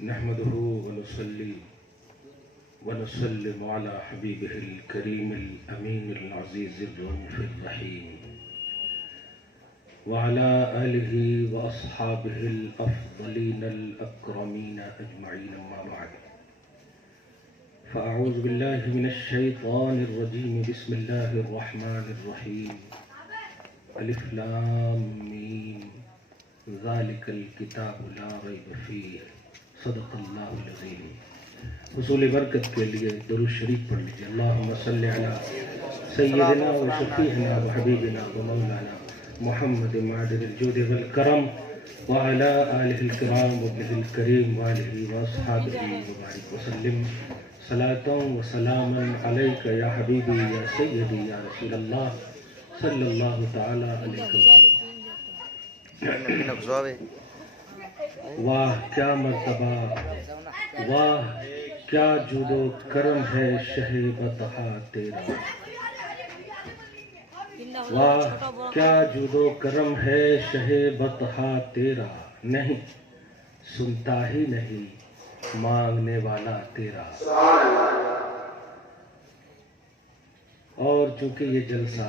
نحمده ونصلي ونسلم على حبيبه الكريم الأمين العزيز الرؤوف الرحيم وعلى آله وأصحابه الأفضلين الأكرمين أجمعين، أما بعد، فأعوذ بالله من الشيطان الرجيم. بسم الله الرحمن الرحيم. الف لام میم ذالک الکتاب لا ریب فیہ، صدق اللہ العظیم. حصول برکت کے لیے درود شریف پڑھ لیجیے. اللہم صلی علی سیدنا و شفیعنا و حبیبنا و مولانا محمد معدن الجود والکرم وعلى آلہ الکرام وابنہ الکریم وآلہ واصحابہ وبارک وسلم. صلاة و سلاما علیک یا حبیبی یا سیدی یا رسول اللہ صلی اللہ تعالی علیہ وسلم. واہ کیا مرتبہ، واہ کیا جود و کرم ہے شہ بطحا تیرا، واہ کیا جود و کرم ہے شہ بطحا تیرا، نہیں سنتا ہی نہیں مانگنے والا تیرا. اور چونکہ یہ جلسہ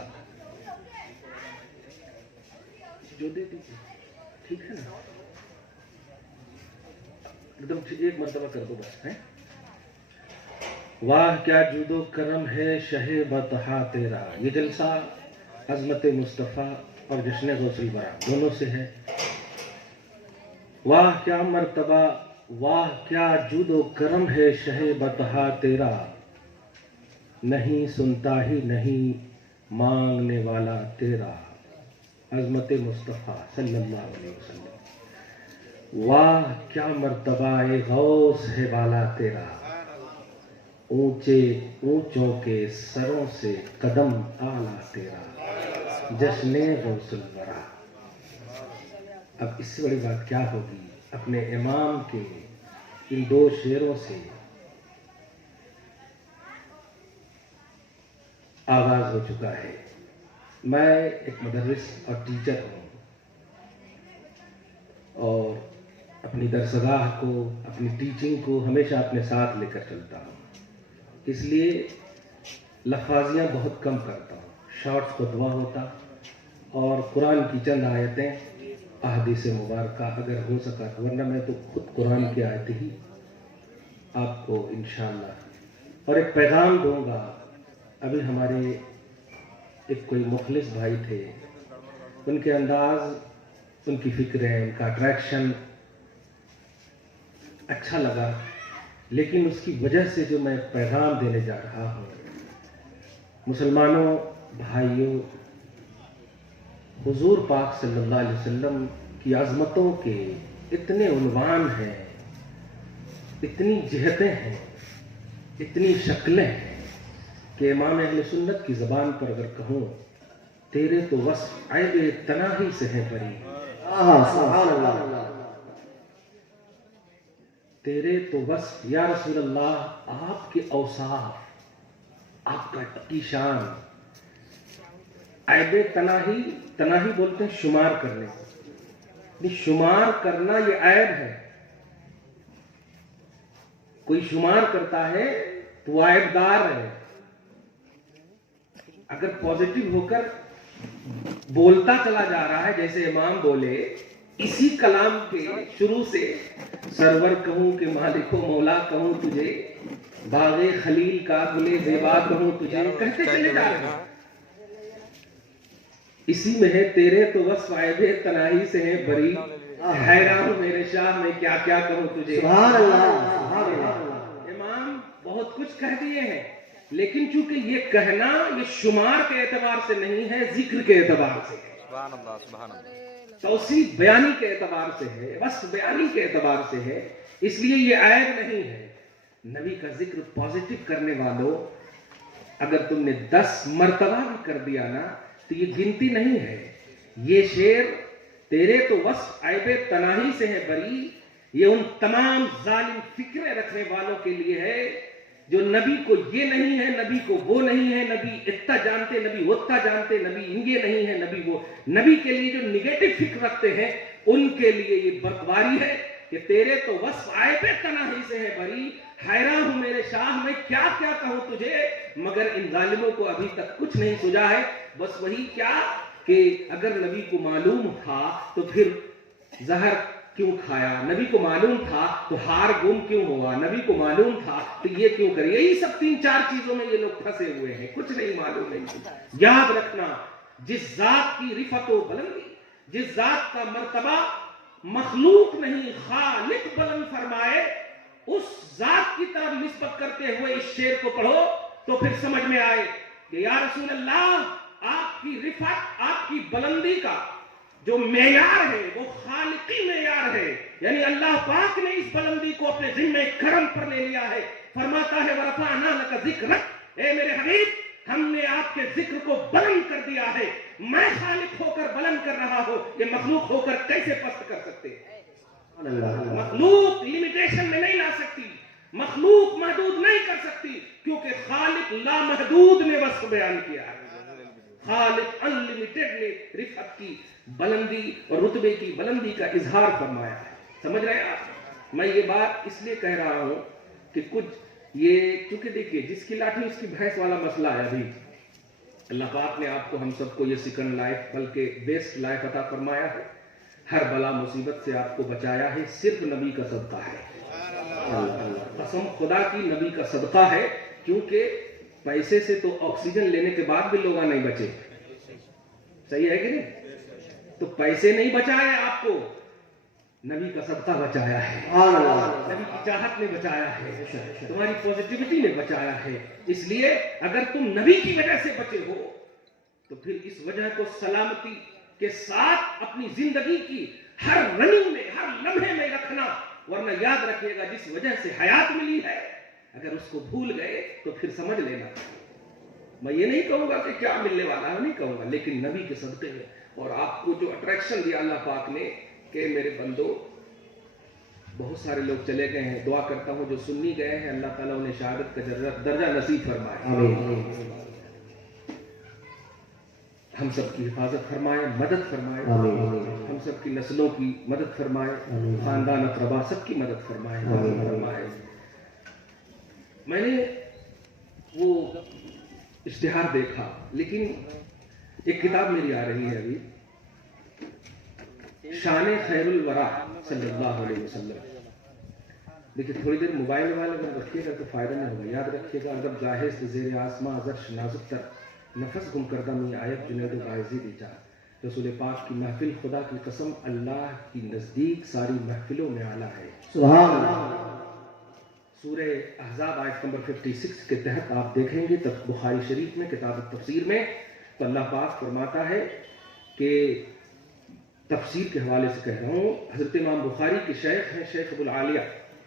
جو دے دیجیے، ٹھیک ہے نا، ایک دم ایک مرتبہ کر دو بس. ہے واہ کیا جود و کرم ہے شہ بطحا تیرا. یہ جلسہ عظمت مصطفیٰ اور جشن غوث الورا دونوں سے ہے. واہ کیا مرتبہ، واہ کیا جود و کرم ہے شہ بطحا تیرا، نہیں سنتا ہی نہیں مانگنے والا تیرا. عظمت مصطفیٰ صلی اللہ علیہ وسلم. واہ کیا مرتبہ غوث ہے بالا تیرا، اونچے اونچوں کے سروں سے قدم اعلیٰ تیرا، جشن غوث الورا. اب اس سے بڑی بات کیا ہوگی؟ اپنے امام کے ان دو شعروں سے آغاز ہو چکا ہے. میں ایک مدرس اور ٹیچر ہوں اور اپنی درسگاہ کو، اپنی ٹیچنگ کو ہمیشہ اپنے ساتھ لے کر چلتا ہوں. اس لیے لفاظیاں بہت کم کرتا ہوں، شارٹس خطبہ ہوتا اور قرآن کی چند آیتیں، احادیث مبارکہ اگر ہو سکا، ورنہ میں تو خود قرآن کی آیتیں ہی آپ کو انشاءاللہ. اور ایک پیغام دوں گا. ابھی ہمارے ایک کوئی مخلص بھائی تھے، ان کے انداز، ان کی فکریں، ان کا اٹریکشن اچھا لگا، لیکن اس کی وجہ سے جو میں پیغام دینے جا رہا ہوں، مسلمانوں بھائیوں، حضور پاک صلی اللہ علیہ وسلم کی عظمتوں کے اتنے عنوان ہیں، اتنی جہتیں ہیں، اتنی شکلیں ہیں کہ امام اہل سنت کی زبان پر اگر کہوں، تیرے تو وصف عیب تناہی سے ہیں بری. سبحان اللہ. تیرے تو وصف یا رسول اللہ، آپ کے اوصاف، آپ کا کی شان، عیب تناہی، تناہی بولتے ہیں شمار کرنے کو، شمار کرنا یہ عیب ہے. کوئی شمار کرتا ہے تو وہ عیب دار ہے. اگر پازیٹیو ہو کر بولتا چلا جا رہا ہے، جیسے امام بولے، اسی کلام کے شروع سے سرور کہوں کہ مالک و مولا کہوں تجھے، باغ خلیل کا گلے زیبا کہوں تجھے، کہتے چلے جا رہے ہیں. اسی میں ہے تیرے تو وصف عیب تناہی سے ہیں بری، حیران میرے شاہ میں کیا کیا کہوں تجھے. سبحان اللہ. امام بہت کچھ کہہ دیے ہیں، لیکن چونکہ یہ کہنا یہ شمار کے اعتبار سے نہیں ہے، ذکر کے اعتبار سے ہے. سبحان اللہ. سبحان اللہ. توصیف بیانی کے اعتبار سے ہے، وصف بیانی کے اعتبار سے ہے، اس لیے یہ عیب نہیں ہے. نبی کا ذکر پازیٹیو کرنے والوں، اگر تم نے 10 مرتبہ بھی کر دیا نا تو یہ گنتی نہیں ہے. یہ شعر تیرے تو وصف عیب تناہی سے ہے بری، یہ ان تمام ظالم فکریں رکھنے والوں کے لیے ہے جو نبی کو یہ نہیں ہے، نبی کو وہ نہیں ہے، نبی اتنا جانتے، نبی اتنا جانتے، نبی یہ نہیں ہے، نبی وہ. نبی کے لیے جو نگیٹو فکر رکھتے ہیں ان کے لیے یہ برقواری ہے کہ تیرے تو وصف عیب تناہی سے ہے بری، حیران ہوں میرے شاہ میں کیا کیا کہوں تجھے، مگر ان ظالموں کو ابھی تک کچھ نہیں سجا ہے۔ بس وہی کیا کہ اگر نبی کو معلوم تھا تو پھر زہر کیوں کھایا، نبی کو معلوم تھا تو ہار گم کیوں ہوا، نبی کو معلوم تھا تو یہ کیوں کرے، یہی سب 3-4 چیزوں میں یہ لوگ پھنسے ہوئے ہیں، کچھ نہیں معلوم نہیں۔ یاد رکھنا جس ذات کی رفعت و بلندی، جس ذات کا مرتبہ مخلوق نہیں خالق بلند فرمائے، اس ذات کی طرف نسبت کرتے ہوئے اس شعر کو پڑھو تو پھر سمجھ میں آئے کہ یا رسول اللہ آپ کی رفعت، آپ کی بلندی کا جو معیار ہے وہ خالقی معیار ہے، یعنی اللہ پاک نے اس بلندی کو اپنے ذمہ کرم پر لے لیا ہے۔ فرماتا ہے وَرَفَعْنَا لَكَ ذِكْرَكَ، اے میرے حبیب ہم نے آپ کے ذکر کو بلند کر دیا ہے، میں خالق ہو کر بلند کر رہا ہوں، یہ مخلوق ہو کر کیسے پست کر سکتے ہیں؟ مخلوق لمیٹیشن میں نہیں لا سکتی، مخلوق محدود نہیں کر سکتی، کیونکہ خالق لامحدود نے وصف بیان کیا ہے، خالق انلیمیٹڈ نے رفعت کی بلندی اور رتبے کی بلندی کا اظہار فرمایا ہے۔ سمجھ رہے ہیں آپ؟ میں یہ بات اس لیے کہہ رہا ہوں کہ کچھ یہ چونکہ دیکھیے جس کی لاٹھی اس کی بھینس والا مسئلہ ہے، ابھی اللہ پاک نے آپ کو ہم سب کو یہ سیکنڈ لائف بلکہ بیسٹ لائف عطا فرمایا ہے، ہر بلا مصیبت سے آپ کو بچایا ہے، صرف نبی کا صدقہ ہے، قسم خدا کی نبی کا صدقہ ہے، کیونکہ پیسے سے تو آکسیجن لینے کے بعد بھی لوگ نہیں بچے، صحیح ہے کہ نہیں؟ تو پیسے نہیں بچائے آپ کو، نبی کا صدقہ بچایا ہے، نبی کی چاہت نے بچایا ہے، تمہاری پوزیٹیوٹی نے بچایا ہے۔ اس لیے اگر تم نبی کی وجہ سے بچے ہو تو پھر اس وجہ کو سلامتی کے ساتھ اپنی زندگی کی ہر رننگ میں، ہر لمحے میں رکھنا، ورنہ یاد رکھیے گا جس وجہ سے حیات ملی ہے اگر اس کو بھول گئے تو پھر سمجھ لینا، میں یہ نہیں کہوں گا کہ کیا ملنے والا ہے، نہیں کہوں گا، لیکن نبی کے صدقے میں اور آپ کو جو اٹریکشن دیا اللہ پاک نے کہ میرے بندو، بہت سارے لوگ چلے گئے ہیں، دعا کرتا ہوں جو سنی گئے ہیں اللہ تعالیٰ انہیں شہادت کا درجہ نصیب فرمائے، ہم سب کی حفاظت فرمائے، مدد فرمائے، ہم سب کی نسلوں کی مدد فرمائے، خاندان اقربا سب کی مدد فرمائے۔ میں نے وہ اشتہار دیکھا، لیکن ایک کتاب میری آ رہی ہے ابھی، شان خیر الورا صلی اللہ علیہ وسلم۔ دیکھیے تھوڑی دیر موبائل اگر رکھیے گا تو فائدہ نہیں ہوگا، یاد رکھیے گا اگر ظاہر سے زیر آسماں ازرش نازک تر نفس گم کردہ میں آیت جنید غائزی دی جا، رسول پاک کی محفل خدا کی قسم اللہ کی نزدیک ساری محفلوں میں اعلیٰ ہے، سبحان اللہ۔ سورہ احزاب آیت نمبر 56 کے تحت آپ دیکھیں گے تب بخاری شریف میں کتاب التفسیر میں تو اللہ پاک فرماتا ہے کہ تفسیر کے حوالے سے کہہ رہا ہوں، حضرت امام بخاری کے شیخ ہیں شیخ ابو العالیہ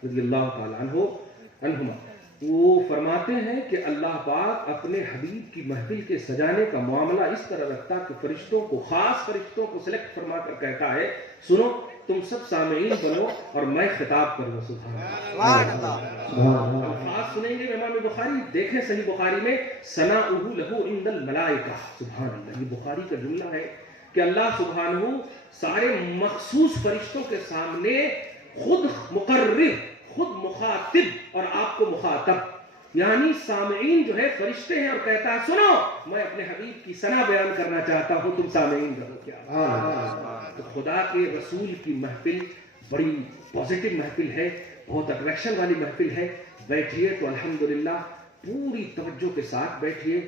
رضی اللہ تعالیٰ عنہما، وہ فرماتے ہیں کہ اللہ پاک اپنے حبیب کی محفل کے سجانے کا معاملہ اس طرح رکھتا کہ فرشتوں کو، خاص فرشتوں کو سلیکٹ فرما کر کہتا ہے سنو تم سب سامعین بنو اور میں خطاب کروں، سبحان اللہ۔ الفاظ سنیں گے امام بخاری، دیکھیں صحیح بخاری میں ثناؤہ لہ عند الملائکہ، سبحان اللہ، یہ بخاری کا جملہ ہے کہ اللہ سبحانہ سارے مخصوص فرشتوں کے سامنے خود مقرر، خود مخاطب اور آپ کو مخاطب، یعنی سامعین جو ہے فرشتے ہیں اور کہتا ہے سنو میں اپنے حبیب کی ثنا بیان کرنا چاہتا ہوں، تم سامعین رہو کیا۔ تو خدا کے رسول کی محفل بڑی پازیٹیو محفل ہے، بہت اٹریکشن والی محفل ہے، بیٹھیے تو الحمدللہ پوری توجہ کے ساتھ بیٹھیے،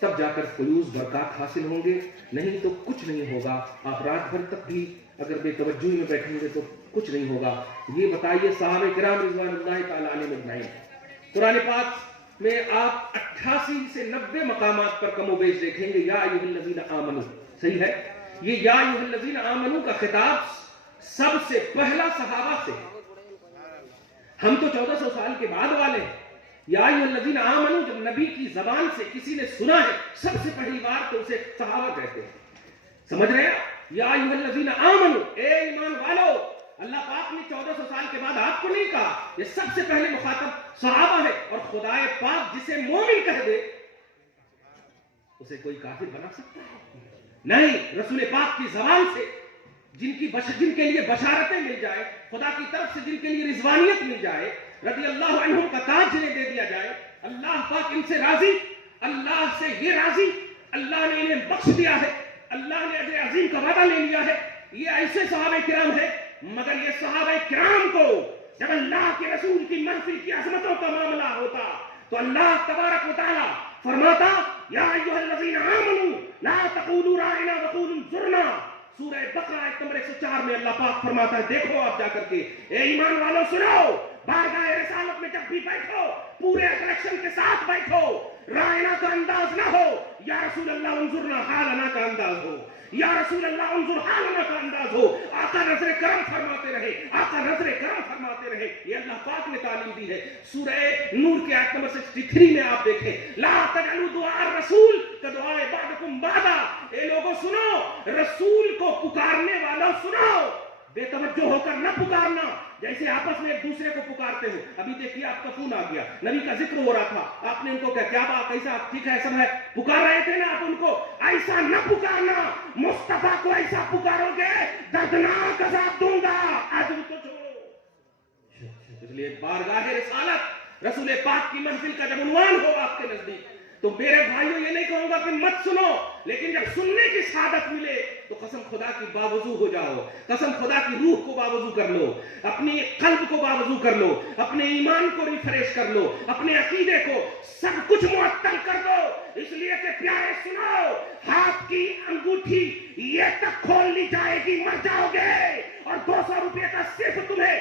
تب جا کر فیوز برکات حاصل ہوں گے، نہیں تو کچھ نہیں ہوگا۔ آپ رات بھر تک بھی اگر بے توجہی میں بیٹھیں گے تو کچھ نہیں ہوگا۔ یہ بتائیے صحابہ کرام رضوان اللہ تعالیٰ علیہم اجمعین، قرآن پاک میں آپ 88 سے 90 مقامات پر کم و بیش دیکھیں گے یا ایھا الذین آمنوا، صحیح ہے؟ یہ یا ایھا الذین آمنوا کا خطاب سب سے پہلا صحابہ سے، ہم تو 1400 سال کے بعد والے ہیں۔ یا ایھا الذین آمنوا جب نبی کی زبان سے کسی نے سنا ہے سب سے پہلی بار تو اسے صحابہ کہتے ہیں، سمجھ رہے ہیں؟ یا ایھا الذین آمنوا، اے ایمان والو، اللہ پاک نے 1400 سال کے بعد آپ کو نہیں کہا، یہ سب سے پہلے مخاطب صحابہ ہے، اور خدائے پاک جسے مومن کہہ دے اسے کوئی کافر بنا سکتا ہے؟ نہیں، رسول پاک کی زبان سے جن کے لیے بشارتیں مل جائے، خدا کی طرف سے جن کے لیے رضوانیت مل جائے، رضی اللہ عنہم کا تاج جنہیں دے دیا جائے، اللہ پاک ان سے راضی، اللہ سے یہ راضی، اللہ نے انہیں بخش دیا ہے، اللہ نے اجر عظیم کا وعدہ لے لیا ہے. یہ ایسے صحابہ کرام ہے. مگر یہ صحابہ کرام کو جب اللہ کے رسول کی محفل کی عظمتوں کا معاملہ ہوتا تو اللہ تبارک و تعالی فرماتا یا ایھا الذین آمنوا لا تقولوا راعنا وقولوا انظرنا. سورہ بقرہ آیت نمبر 104 میں اللہ پاک فرماتا ہے دیکھو آپ جا کر کے اے ایمان والوں سنو، بارگاہ رسالت میں جب بھی بیٹھو پورے کلیکشن کے ساتھ بیٹھو، رائنا کا انداز نہ ہو یا رسول اللہ انظرنا حالنا کا انداز ہو، یا رسول اللہ انظر حالنا کا انداز ہو. آقا نظر کرم فرماتے رہے، آقا نظر کرم فرماتے رہے. یہ اللہ پاک نے تعلیم دی ہے. سورہ نور کے آیت نمبر 63 میں آپ دیکھیں لا تجعلوا دعاء الرسول کدعاء بعضکم بعضا. اے لوگوں سنو، رسول کو پکارنے والوں سنو، بے توجہ ہو کر نہ پکارنا جیسے آپس میں ایک دوسرے کو پکارتے ہو. ابھی دیکھیے آپ کا فون آ گیا، نبی کا ذکر ہو رہا تھا، آپ نے ان کو کیا بات، کیسا ٹھیک ہے سب ہے، پکار رہے تھے نا آپ ان کو. ایسا نہ پکارنا، مصطفیٰ کو ایسا پکارو گے دردناک عذاب دوں گا. آج ان کو چھوڑو. اس لیے بارگاہ رسالت رسول پاک کی محفل کا جب عنوان ہو آپ کے نزدیک تو میرے بھائیوں یہ نہیں کہوں گا کہ مت سنو، لیکن جب سننے کی سعادت ملے تو قسم خدا کی باوضو ہو جاؤ، قسم خدا کی روح کو باوضو کر لو، اپنی قلب کو باوضو کر لو، اپنے ایمان کو ریفریش کر لو، اپنے عقیدے کو سب کچھ معطل کر دو. اس لیے کہ پیارے سنو، ہاتھ کی انگوٹھی یہ تک کھول لی جائے گی مر جاؤ گے، اور 200 روپے کا صرف تمہیں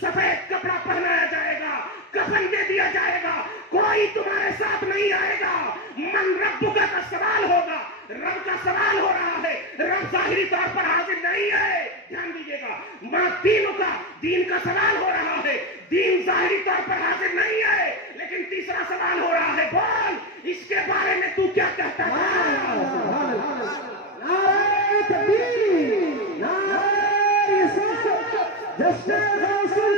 سفید کپڑا پہنایا جائے گا، کفن دے دیا جائے گا، کوئی تمہارے ساتھ نہیں آئے گا. من ربک کا سوال ہوگا، رب کا سوال ہو رہا ہے. رب ظاہری طور پر حاضر نہیں ہے، دھیان دیجیے گا. ماں دین کا سوال ہو رہا ہے، دین ظاہری طور پر حاضر نہیں ہے، لیکن تیسرا سوال ہو رہا ہے، بول اس کے بارے میں تو کیا کہتا ہے. نعرہ تکبیر، نعرہ رسالت، جشن رسول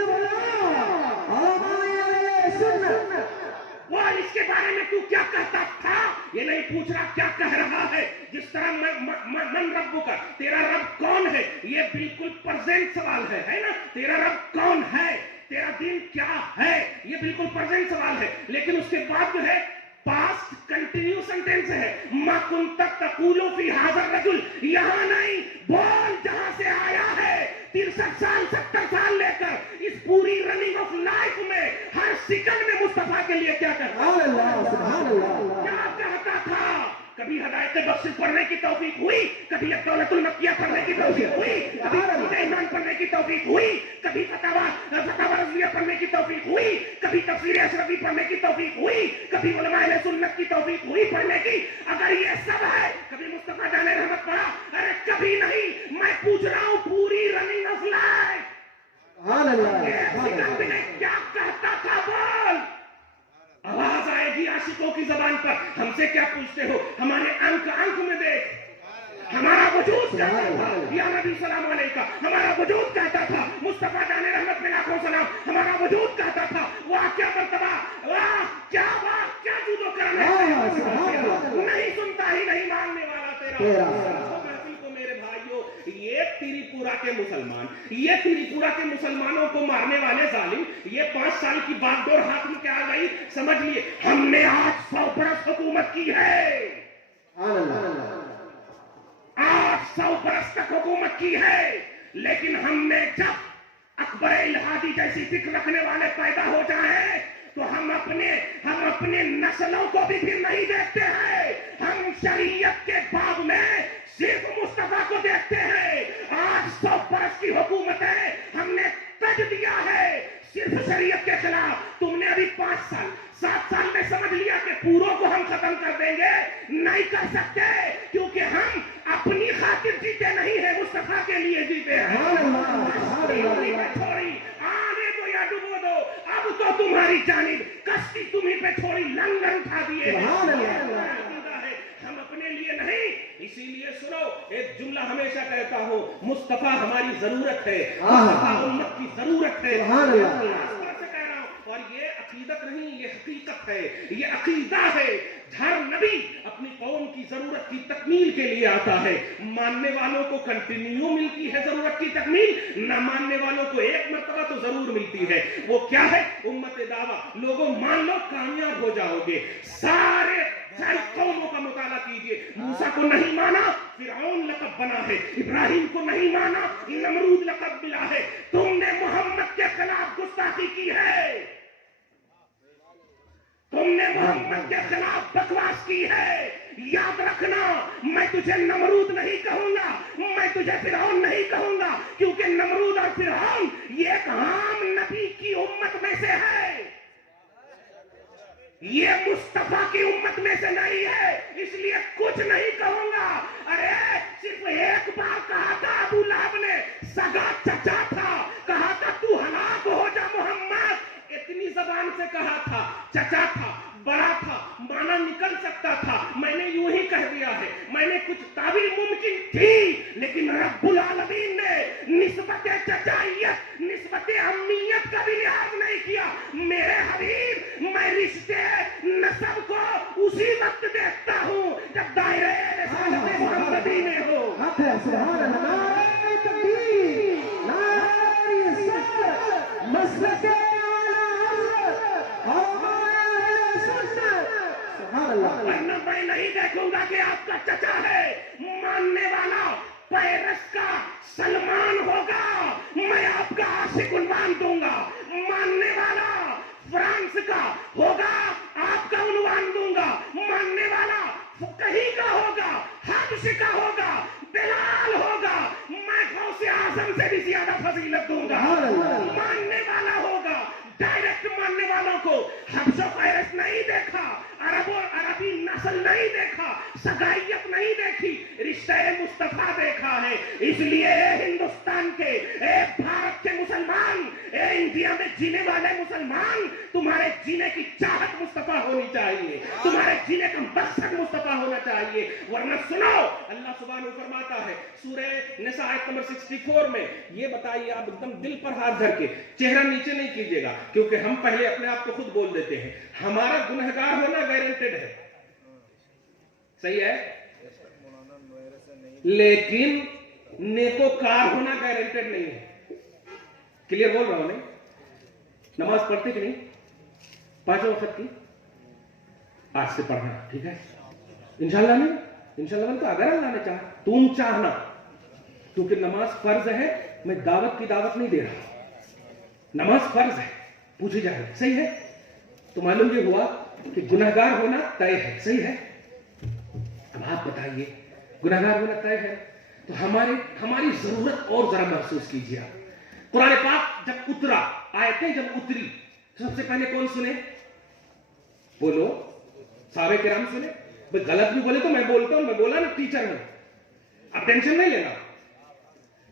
بول اس کے بارے میں تو کیا کہتا تھا. یہ نہیں پوچھ رہا کیا کہہ رہا ہے. جس طرح من ربک کا، تیرا رب کون ہے، یہ بالکل پرزینٹ سوال ہے نا. تیرا رب کون ہے، تیرا دین کیا ہے، یہ بالکل پرزینٹ سوال ہے. لیکن اس کے بعد جو ہے پاسٹ کنٹینیو سینٹینس ہے، ما کنت تقول فی ھذا الرجل. یہاں نہیں، بول جہاں سے آیا ہے. 63 سال 70 سال لے کر اس پوری رننگ آف لائف میں ہر سیکنڈ میں مصطفیٰ کے لیے کیا کہتا کیا کہتا تھا. کبھی ہدایت بخش پڑھنے کی توفیق ہوئی، کبھی الدولۃ المکیہ پڑھنے کی توفیق ہوئی، کبھی ایمان پڑھنے کی توفیق ہوئی، کبھی فتاوی رضویہ پڑھنے کی توفیق ہوئی، کبھی تفسیر اشرفی پڑھنے کی توفیق ہوئی، کبھی علماء اہل سنت کی توفیق ہوئی پڑھنے کی. اگر یہ سب ہے، کبھی مصطفیٰ جان رحمت پڑھا، ارے کبھی نہیں. میں پوچھ رہا ہوں پوری رننگ آف لائف کیا کہتا تھا. بول، آواز آئے گی عاشقوں کی زبان پر. ہم سے کیا پوچھتے ہو، ہمارے آنکھ میں دیکھ. ہمارا وجود کہتا تھا یا نبی سلام علیکہ، ہمارا وجود کہتا تھا مصطفیٰ جان رحمت میں لاکھوں سلام، ہمارا وجود کہتا تھا واہ کیا مرتبہ، واہ کیا بات، کیا جودو کرنے. نہیں سنتا ہی نہیں ماننے والا تیرا. یہ تیری پورا کے مسلمان، یہ تیری پورا کے مسلمانوں کو مارنے والے ظالم، یہ 5 سال کی باغ ڈور ہاتھ میں کیا گئی سمجھ لیے. ہم نے آج 100 برس حکومت کی ہے، 800 برس تک حکومت کی ہے، لیکن ہم نے جب اکبر الہادی جیسی فکر رکھنے والے پیدا ہو جائیں تو ہم اپنے نسلوں کو بھی پھر نہیں دیکھتے ہیں. ہم شریعت کے باغ میں صرف مصطفیٰ کو دیکھتے ہیں. آج 100 برس کی حکومت ہے، ہم نے تج دیا ہے صرف شریعت کے خلاف. تم نے ابھی 5 سال 7 سال میں سمجھ لیا کہ پوروں کو ہم ختم کر دیں گے. نہیں کر سکتے، کیونکہ ہم اپنی خاطر جیتے نہیں ہیں، مصطفیٰ کے لیے جیتے ہیں. چھوڑی آنے دو یا ڈبو دو، اب تو تمہاری جانب کشتی تمہیں پہ چھوڑی، لنگر اٹھا دیے. ہم اپنے لیے نہیں. اسی لیے سنو، ایک جملہ ہمیشہ کہتا ہوں، مصطفیٰ ہماری ضرورت ہے، مصطفیٰ امت کی ضرورت ہے. اور یہ عقیدہ عقیدت نہیں، یہ حقیقت ہے، یہ عقیدہ ہے۔ ہر نبی اپنی قوم کی ضرورت کی تکمیل کے لیے آتا ہے۔ ماننے والوں کو کنٹینیو ملتی ہے ضرورت کی تکمیل، نہ ماننے والوں کو ایک مرتبہ تو ضرور ملتی ہے۔ وہ کیا ہے؟ امت دعویٰ۔ لوگوں مان لو کامیاب ہو جاؤ گے۔ سارے قوموں کا مطالعہ کیجئے، موسیٰ کو نہیں مانا، فرعون لقب بنا ہے، ابراہیم کو نہیں مانا، نمرود لقب ملا ہے۔ تم نے محمد کے خلاف گستاخی کی ہے، تم نے محمد کے خلاف بکواس کی ہے۔ یاد رکھنا، میں تجھے نمرود نہیں کہوں گا، میں تجھے فرعون نہیں کہوں گا، کیونکہ نمرود اور فرعون یہ ایک عام نبی کی امت میں سے ہے، یہ مصطفیٰ کی امت میں سے نہیں ہے، اس لیے کچھ نہیں کہوں گا۔ ارے صرف ایک بار کہا تھا ابو لہب نے، سگا چچا تھا، کہا تھا تو ہلاک ہو جا محمد، اتنی زبان سے کہا تھا، چچا تھا، بڑا تھا، مانا نکل سکتا تھا، میں نے یوں ہی کہہ دیا ہے، میں نے کچھ تعبیر ممکن تھی، لیکن رب العالمین نے نسبت چچائیت، نسبت امیت کا بھی لحاظ نہیں کیا۔ میرے حبیب، میں رشتے نسب کو اسی وقت دیکھتا ہوں جب دائرے رسالت محمدی میں ہو۔ سبحان اللہ، تکبیر، نعرہ رسالت، مسلک ورنہ میں نہیں دیکھوں گا کہ آپ کا چچا ہے ماننے والا پیرس کا سلمان ہوگا، میں آپ کا عاشق عنوان دوں گا، ماننے والا فرانس کا ہوگا، آپ کا عنوان دوں گا، ماننے والا کہیں کا ہوگا، حبش کا ہوگا، بلال ہوگا، میں غوث اعظم سے بھی زیادہ فضیلت دوں گا، ماننے والا ہوگا۔ ڈائریکٹ ماننے والوں کو حبش و پیرس نہیں دیکھا، عرب و عربی نسل نہیں دیکھا، سگائیت نہیں دیکھی، رشتہ مصطفیٰ دیکھا ہے۔ اس لیے اے ہندوستان کے، اے بھارت کے مسلمان، اے انڈیا میں جینے والے مسلمان، تمہارے جینے کی چاہت مصطفیٰ ہونی چاہیے، تمہارے جینے کا مقصد مصطفیٰ ہونا چاہیے، ورنہ سنو اللہ سبحانہ فرماتا ہے سورہ نساء آیت نمبر 64 میں، یہ بتائیے آپ ایک دم دل پر ہاتھ دھر کے، چہرہ نیچے نہیں کیجیے گا، کیونکہ ہم پہلے اپنے آپ کو خود بول دیتے ہیں، ہمارا گنہگار ہونا گارنٹیڈ ہے، صحیح ہے، لیکن نیکوکار ہونا گارنٹیڈ نہیں ہے۔ کلیئر بول رہا ہوں نہیں؟ نماز پڑھتے کہ نہیں؟ 5 وقت کی آج سے پڑھنا، ٹھیک ہے؟ انشاءاللہ نہیں، انشاءاللہ تو اگر اللہ نے چاہا، تم چاہنا، کیونکہ نماز فرض ہے، میں دعوت کی دعوت نہیں دے رہا، نماز فرض ہے، پوچھی جائے صحیح ہے؟ تو معلوم یہ ہوا کہ گنہگار ہونا طے ہے، صحیح ہے؟ اب آپ بتائیے گنہگار ہونا طے ہے تو ہماری ضرورت اور ذرا محسوس کیجیے آپ۔ قرآن پاک جب اترا، آیتیں جب اتری، سب سے پہلے کون سنے؟ بولو، صحابہ کرام سنے۔ بھئی غلط بھی بولے تو میں بولتا ہوں، میں بولا نا ٹیچر ہوں، اب ٹینشن نہیں لینا،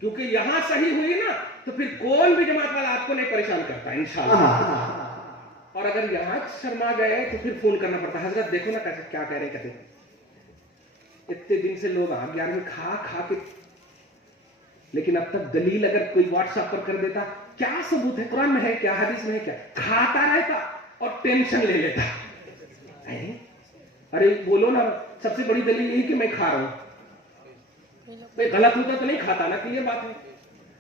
کیونکہ یہاں صحیح ہوئی نا تو پھر کون بھی جماعت والا آپ کو نہیں پریشان کرتا انشاءاللہ۔ اور اگر یہاں شرما گئے تو پھر فون کرنا پڑتا، حضرت دیکھو نا کیسے کیا کہہ رہے کہتے ہیں، اتنے دن سے لوگ آ 11 کھا کے، لیکن اب تک دلیل اگر کوئی واٹس ایپ پر کر دیتا، کیا ثبوت ہے، قرآن میں ہے کیا، حدیث میں ہے کیا، کھاتا رہتا اور ٹینشن لے لیتا۔ ارے بولو نا، سب سے بڑی دلیل یہی کہ میں کھا رہا ہوں، غلط ہوتا تو نہیں کھاتا نا، کلیئر بات ہے۔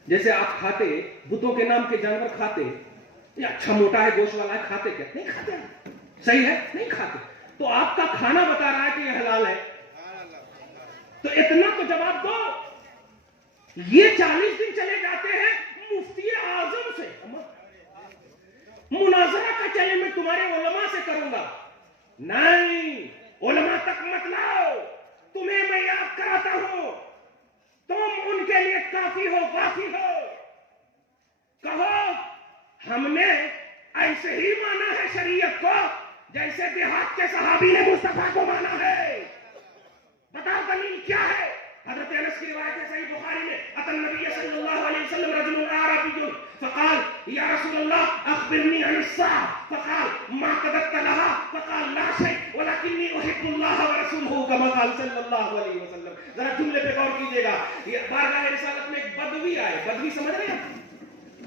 جیسے آپ کھاتے، بتوں کے نام کے جانور کھاتے، یہ اچھا موٹا ہے گوشت والا ہے، کھاتے کیا؟ نہیں کھاتے، صحیح ہے، نہیں کھاتے، تو آپ کا کھانا بتا رہا ہے کہ یہ حلال ہے، تو اتنا تو جواب دو۔ یہ 40 دن چلے جاتے ہیں مفتی اعظم سے، مناظرہ کا چلے میں تمہارے علماء سے کروں گا، نہیں، علماء تک مت لاؤ، تمہیں میں یاد کراتا ہوں، تم ان کے لیے کافی ہو، وافی ہو، کہو ہم نے ایسے ہی مانا ہے شریعت کو جیسے دیہات کے صحابی نے مصطفیٰ کو مانا ہے۔ بتاؤ دلیل کیا ہے؟ حضرت انس کی روایت ہے صحیح بخاری میں، اتى النبي صلی اللہ علیہ وسلم رجل اعرابی فقال یا رسول اللہ اخبرنی عن الساعة، فقال ما قدرت لها، فقال لا شيء ولكني احب الله ورسوله كما قال صلی اللہ علیہ وسلم۔ ذرا جملے پہ غور کیجیے گا، یہ بارگاہ رسالت میں ایک بدوی آئے، بدوی سمجھ رہے ہیں؟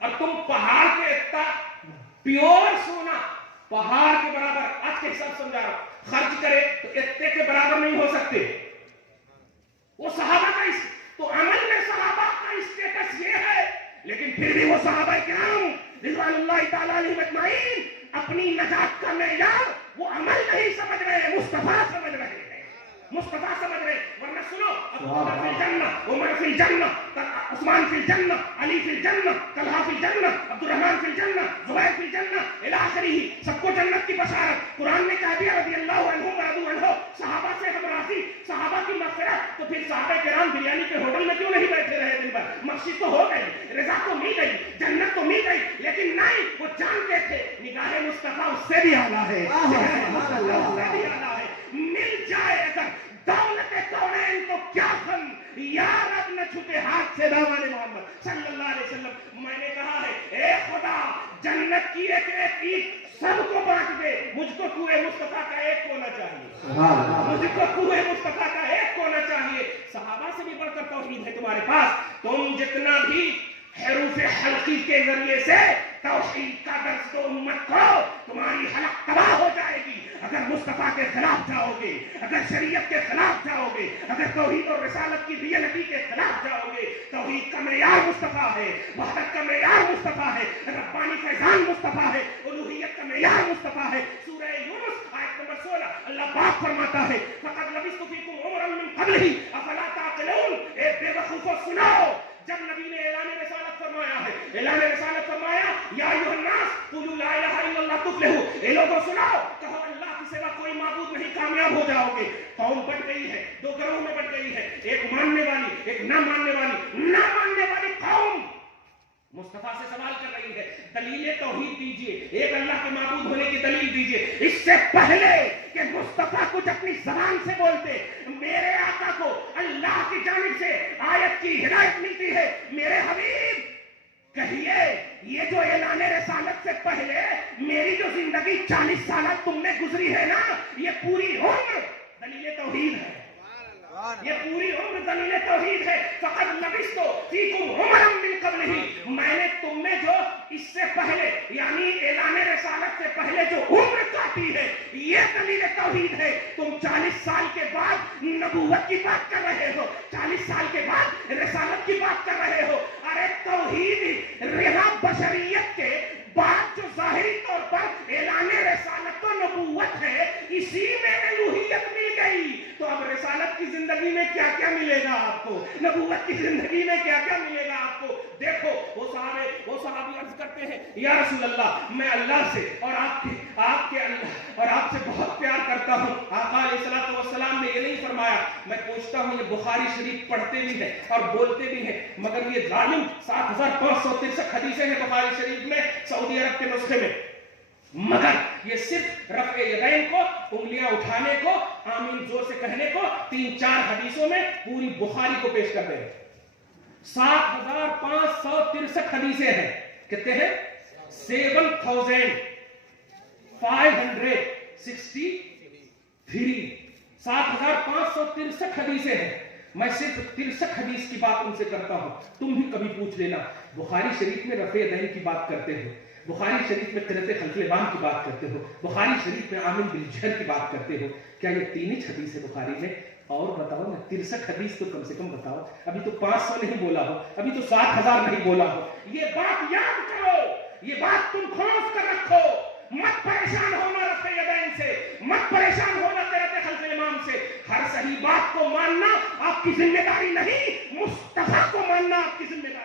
اور تم پہاڑ کے اتنا پیور سونا پہاڑ کے برابر، آج کے حساب سمجھا رہا ہوں، خرچ کرے تو اتنے کے برابر نہیں ہو سکتے. وہ صحابہ کا تو عمل میں صحابہ کا اسٹیٹس یہ ہے، لیکن پھر بھی وہ صحابہ کرام رضوان اللہ تعالیٰ علیہم اجمعین اپنی نجات کا معیار وہ عمل نہیں سمجھ رہے، مصطفیٰ سمجھ رہے ہیں، مصطفیٰ سمجھ رہے. ورنہ سنو، ابوبکر فی الجنہ، عمر فی الجنہ، عثمان فی الجنہ، علی فی الجنہ، طلحہ فی الجنہ، عبد الرحمن فی الجنہ، زبیر فی الجنہ الی آخرہ، سب کو جنت کی بشارت. قرآن نے کہہ دیا رضی اللہ عنہم ورضوا عنہ، صحابہ سے ہم راضی، صحابہ کی مغفرت. تو پھر صحابہ کرام بریانی کے ہوٹل میں کیوں نہیں بیٹھے رہے دن بھر؟ مخشش تو ہو گئی، رضا تو مل گئی، جنت تو مل گئی، لیکن نہیں، وہ جانتے تھے نگاہ مصطفیٰ اس سے بھی اعلیٰ ہے، مل جائے اگر دولت کونین تو کیا فن، یا رب نہ چھپے ہاتھ سے دامن محمد صلی اللہ علیہ وسلم. میں نے کہا ہے اے خدا جنت کی ایک ایک اینٹ سب کو بانٹ دے، مجھ کو کوئے مصطفیٰ کا ایک کونا چاہیے، مجھ کو کوئے مصطفیٰ کا ایک کونا چاہیے. صحابہ سے بھی بڑھ کر توحید ہے تمہارے پاس. تم جتنا بھی حروف حلقی کے ذریعے سے توحید کا درس دو امت کو، تمہاری حلق تباہ ہو جائے گی اگر مصطفیٰ کے خلاف جاؤ گے، اگر شریعت کے خلاف جاؤ گے، اگر توحید اور رسالت کی ریئلٹی کے خلاف جاؤ گے. توحید کا معیار مصطفیٰ ہے، وحدت کا معیار مصطفیٰ ہے، ربانی فیضان مصطفیٰ ہے، الوہیت کا معیار مصطفیٰ ہے. سورہ یونس آیت نمبر 16 اللہ پاک فرماتا ہے فقد لبثت فیکم عمرا من قبلہ افلا تعقلون. اے بے وقوفو سنو، جب نبی نے اعلان رسالت فرمایا ہے، اعلان رسالت فرمایا یا ایھا الناس قولوا لا الہ الا اللہ تفلحوا، اے لوگوں سنو، کہو اللہ کی سوا کوئی معبود نہیں، کامیاب ہو جاؤ گے. قوم بٹ گئی ہے، دو گروہ میں بٹ گئی ہے، ایک ماننے والی، ایک نہ ماننے والی. نہ ماننے والی قوم مصطفیٰ سے سوال کر رہی ہے دلیل توحید دیجئے، ایک اللہ کے معبود ہونے کی دلیل دیجئے. اس سے پہلے کہ مصطفیٰ کچھ اپنی زبان سے بولتے، میرے آقا کو اللہ کی جانب سے آیت کی ہدایت ملتی ہے. میرے حبیب کہیے یہ جو اعلان رسالت سے پہلے میری جو زندگی 40 سالہ تم نے گزری ہے نا، یہ پوری عمر دلیل توحید ہے، یہ پوری عمر دلیل توحید ہے. فقد لبثت فیکم عمرا من قبلہ، میں نے تم میں جو اس سے پہلے یعنی اعلان رسالت سے پہلے جو عمر کاٹی ہے یہ دلیل توحید ہے. تم 40 سال کے بعد نبوت کی بات کر رہے ہو، 40 سال کے بعد رسالت کی بات کر رہے ہو. ارے توحید رہا بشریت کے بعد جو ظاہری طور پر اعلان رسالت و نبوت ہے، اسی میں الوہیت مل گئی. تو اب رسالت کی زندگی میں کیا کیا ملے گا آپ کو، نبوت کی زندگی میں کیا کیا ملے گا آپ کو. دیکھو وہ صحابی عرض کرتے ہیں یا رسول اللہ میں اللہ سے اور آپ کے اللہ اور آپ سے بہت پیار کرتا ہوں. آقا علیہ الصلوۃ والسلام نے یہ نہیں فرمایا. میں پوچھتا ہوں یہ بخاری شریف پڑھتے بھی ہیں اور بولتے بھی ہیں، مگر یہ ظالم 7563 حدیثیں ہیں بخاری شریف میں سعودی عرب کے نسخے میں، مگر یہ صرف رفع یدین کو، انگلیاں اٹھانے کو، آمین زور سے کہنے کو 3-4 حدیثوں میں پوری بخاری کو پیش کرتے ہیں. 7563 حدیثیں ہیں. کتنے ہیں؟ 7563. 7563 حدیثیں ہیں. میں صرف 63 حدیث کی بات ان سے کرتا ہوں. تم بھی کبھی پوچھ لینا. بخاری شریف میں رفع یدین کی بات کرتے ہو، بخاری شریف میں قرۃ خلف الامام کی بات کرتے ہو، بخاری شریف میں آمن بالجہر کی بات کرتے ہو. کیا یہ 3 ہی حدیث ہے بخاری میں؟ اور بتاؤ نا 63 حدیث تو کم سے کم بتاؤ. ابھی تو 500 نہیں بولا ہو، ابھی تو 7000 نہیں بولا ہو. یہ بات یاد کرو، یہ بات تم کھوس کر رکھو. مت پریشان ہونا رفع یدین سے، مت پریشان ہونا قرۃ خلف الامام سے. ہر صحیح بات کو ماننا آپ کی ذمہ داری نہیں، مصطفیٰ کو ماننا آپ کی ذمہ داری.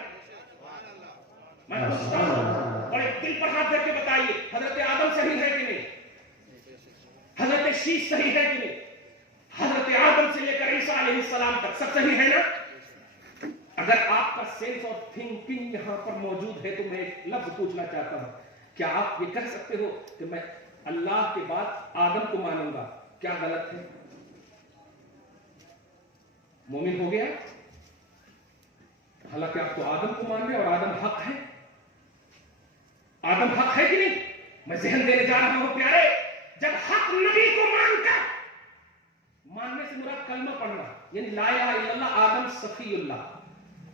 میں پوچھتا ہوں اور ایک دل پر ہاتھ رکھ کے بتائیے، حضرت آدم صحیح ہے کہ نہیں؟ حضرت شیش صحیح ہے کہ نہیں؟ حضرت آدم سے لے کر عیسیٰ علیہ السلام تک سب صحیح ہے نا؟ اگر آپ کا سینس آف تھنکنگ یہاں پر موجود ہے تو میں ایک لفظ پوچھنا چاہتا ہوں. کیا آپ یہ کہہ سکتے ہو کہ میں اللہ کے بعد آدم کو مانوں گا؟ کیا غلط ہے؟ مومن ہو گیا؟ حالانکہ آپ تو آدم کو مان رہے اور آدم حق ہے. آدم حق ہے کہ نہیں؟ میں ذہن دینے جا رہا ہوں پیارے. جب حق نبی کو مان کر، ماننے سے مراد کلمہ پڑھنا، یعنی لا الہ الا اللہ، آدم صفی اللہ،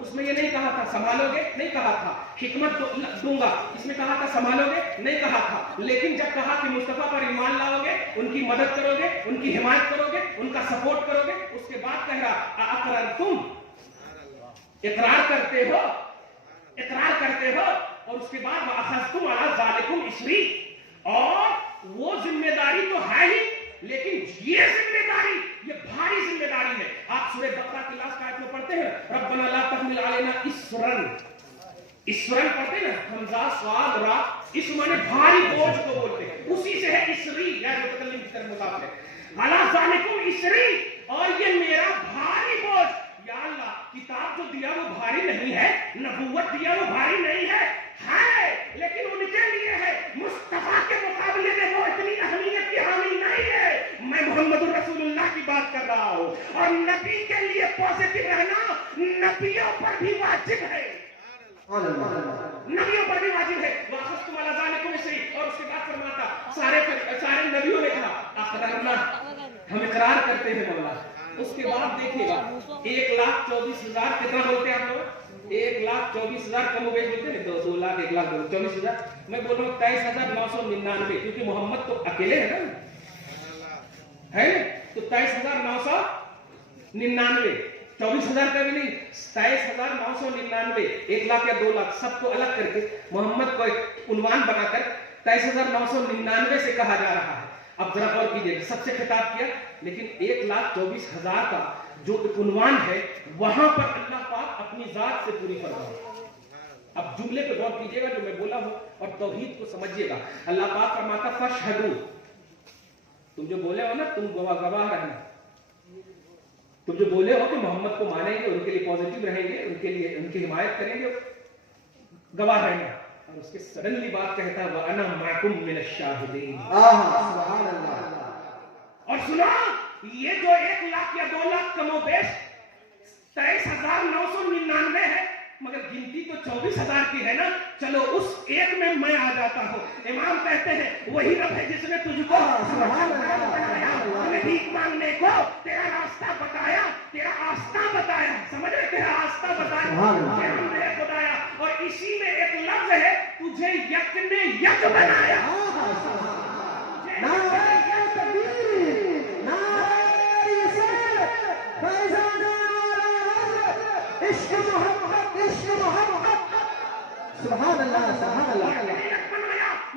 اس میں یہ نہیں کہا تھا سنبھالو گے، نہیں کہا تھا حکمت دوں گا، اس میں کہا تھا سنبھالو گے، نہیں کہا تھا، لیکن جب کہا کہ مصطفیٰ پر ایمان لاؤ گے، ان کی مدد کرو گے، ان کی حمایت کرو گے، ان کا سپورٹ کرو گے، اس کے بعد کہہ رہا اقررتم، اقرار کرتے ہو، اقرار کرتے ہو، اور اس کے بعد واخذتم علی ذالکم اسری، اور وہ ذمہ داری تو ہے ہی، لیکن یہ ذمہ داری، یہ بھاری ذمہ داری ہے۔ آپ سورہ بقرہ کی لاسٹ آیت میں پڑھتے ہیں ربنا لا تحمل علینا اسرن، اسرن پڑھتے ہیں نا، حمزہ صاد را، اس معنی بھاری بوجھ کو بولتے ہیں، اسی سے ہے اسری، یا متکلم کی طرف مضاف ہے، علی ذالکم اسری، اور یہ میرا بھاری بوجھ، یا اللہ کتاب جو دیا وہ بھاری نہیں ہے، نبوت دیا وہ بھاری نہیں ہے، لیکن ان کے لیے ہے، مصطفیٰ کے مقابلے میں وہ اتنی اہمیت کی حامل نہیں ہے۔ میں محمد الرسول اللہ کی بات کر رہا ہوں، اور نبی کے لیے پازیٹو رہنا نبیوں پر بھی واجب ہے، نبیوں پر بھی واجب ہے۔ واخذتم علی ذالکم اسری، اور اس کے بعد فرماتا سارے نبیوں نے کہا اقررنا، ہم اقرار کرتے ہیں مولا۔ اس کے بعد دیکھیے گا 1,24,000 کتنا بولتے ہیں آپ لوگ؟ 1,24,000 کم و بیش بولتے ہیں، 2 لاکھ 1,24,000، میں بول رہا ہوں 23,999، کیونکہ محمد تو اکیلے ہیں نا، ہے نا، تو 23,999، 24,000 کا بھی نہیں، 23,999، 1 لاکھ یا 2 لاکھ سب کو الگ کر کے محمد کو ایک عنوان بنا کر 23,999 سے کہا جا رہا ہے۔ اب ذرا غور کیجیے، سب سے خطاب کیا، لیکن 1,24,000 کا جو عنوان ہے وہاں پر اللہ پاک اپنی ذات سے پوری فرما۔ اب جملے پہ غور کیجیے گا جو میں بولا ہوں اور توحید کو سمجھیے گا۔ اللہ پاک فرماتا فاشہدوا، تم جو بولے ہو نا، تم گواہ رہنا، تم جو بولے ہو کہ محمد کو مانیں گے، ان کے لیے پازیٹو رہیں گے، ان کے لیے ان کی حمایت کریں گے، گواہ رہنا۔ اور اس کے سڈنلی بات کہتا ہے وَأَنَا مَعَكُمْ مِنَ الشَّاهِدِينَ، سبحان اللہ۔ اور سنو، یہ جو 1 لاکھ یا 2 لاکھ کم و بیش 23,999 ہے، مگر گنتی تو 24,000 کی ہے نا، چلو اس ایک میں آ جاتا ہوں۔ امام کہتے ہیں وہی رب ہے جس نے تجھ کو بنایا، تمہیں بھیک مانگنے کو تیرا راستہ بتایا، تیرا آستہ بتایا، سمجھ رہے، تیرا آستہ بتایا، ہم نے خدایا، اور اسی میں ایک لفظ ہے تجھے یک نے یک بنایا۔ سبحان اللہ، سبحان اللہ۔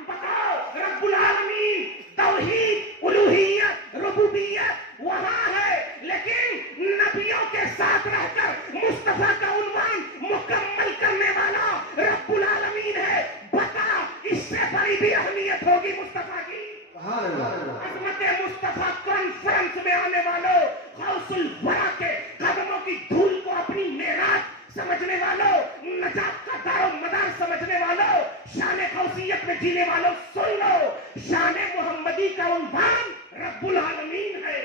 بتاؤ، رب العالمین، توحید، الوہیت، ربوبیت وہاں ہے، لیکن نبیوں کے ساتھ رہ کر مصطفیٰ کا عنوان مکمل کرنے والا رب العالمین ہے۔ بتا، اس سے بڑی بھی اہمیت ہوگی مصطفیٰ کی؟ عظمت مصطفیٰ کانفرنس میں آنے والوں، غوث الورا کے قدموں کی دھول کو اپنی معراج سمجھنے والوں، نجات کا دار و مدار سمجھنے والوں، شان غوثیت میں جینے والوں، سن لو، شان محمدی کا عنوان رب العالمین ہے،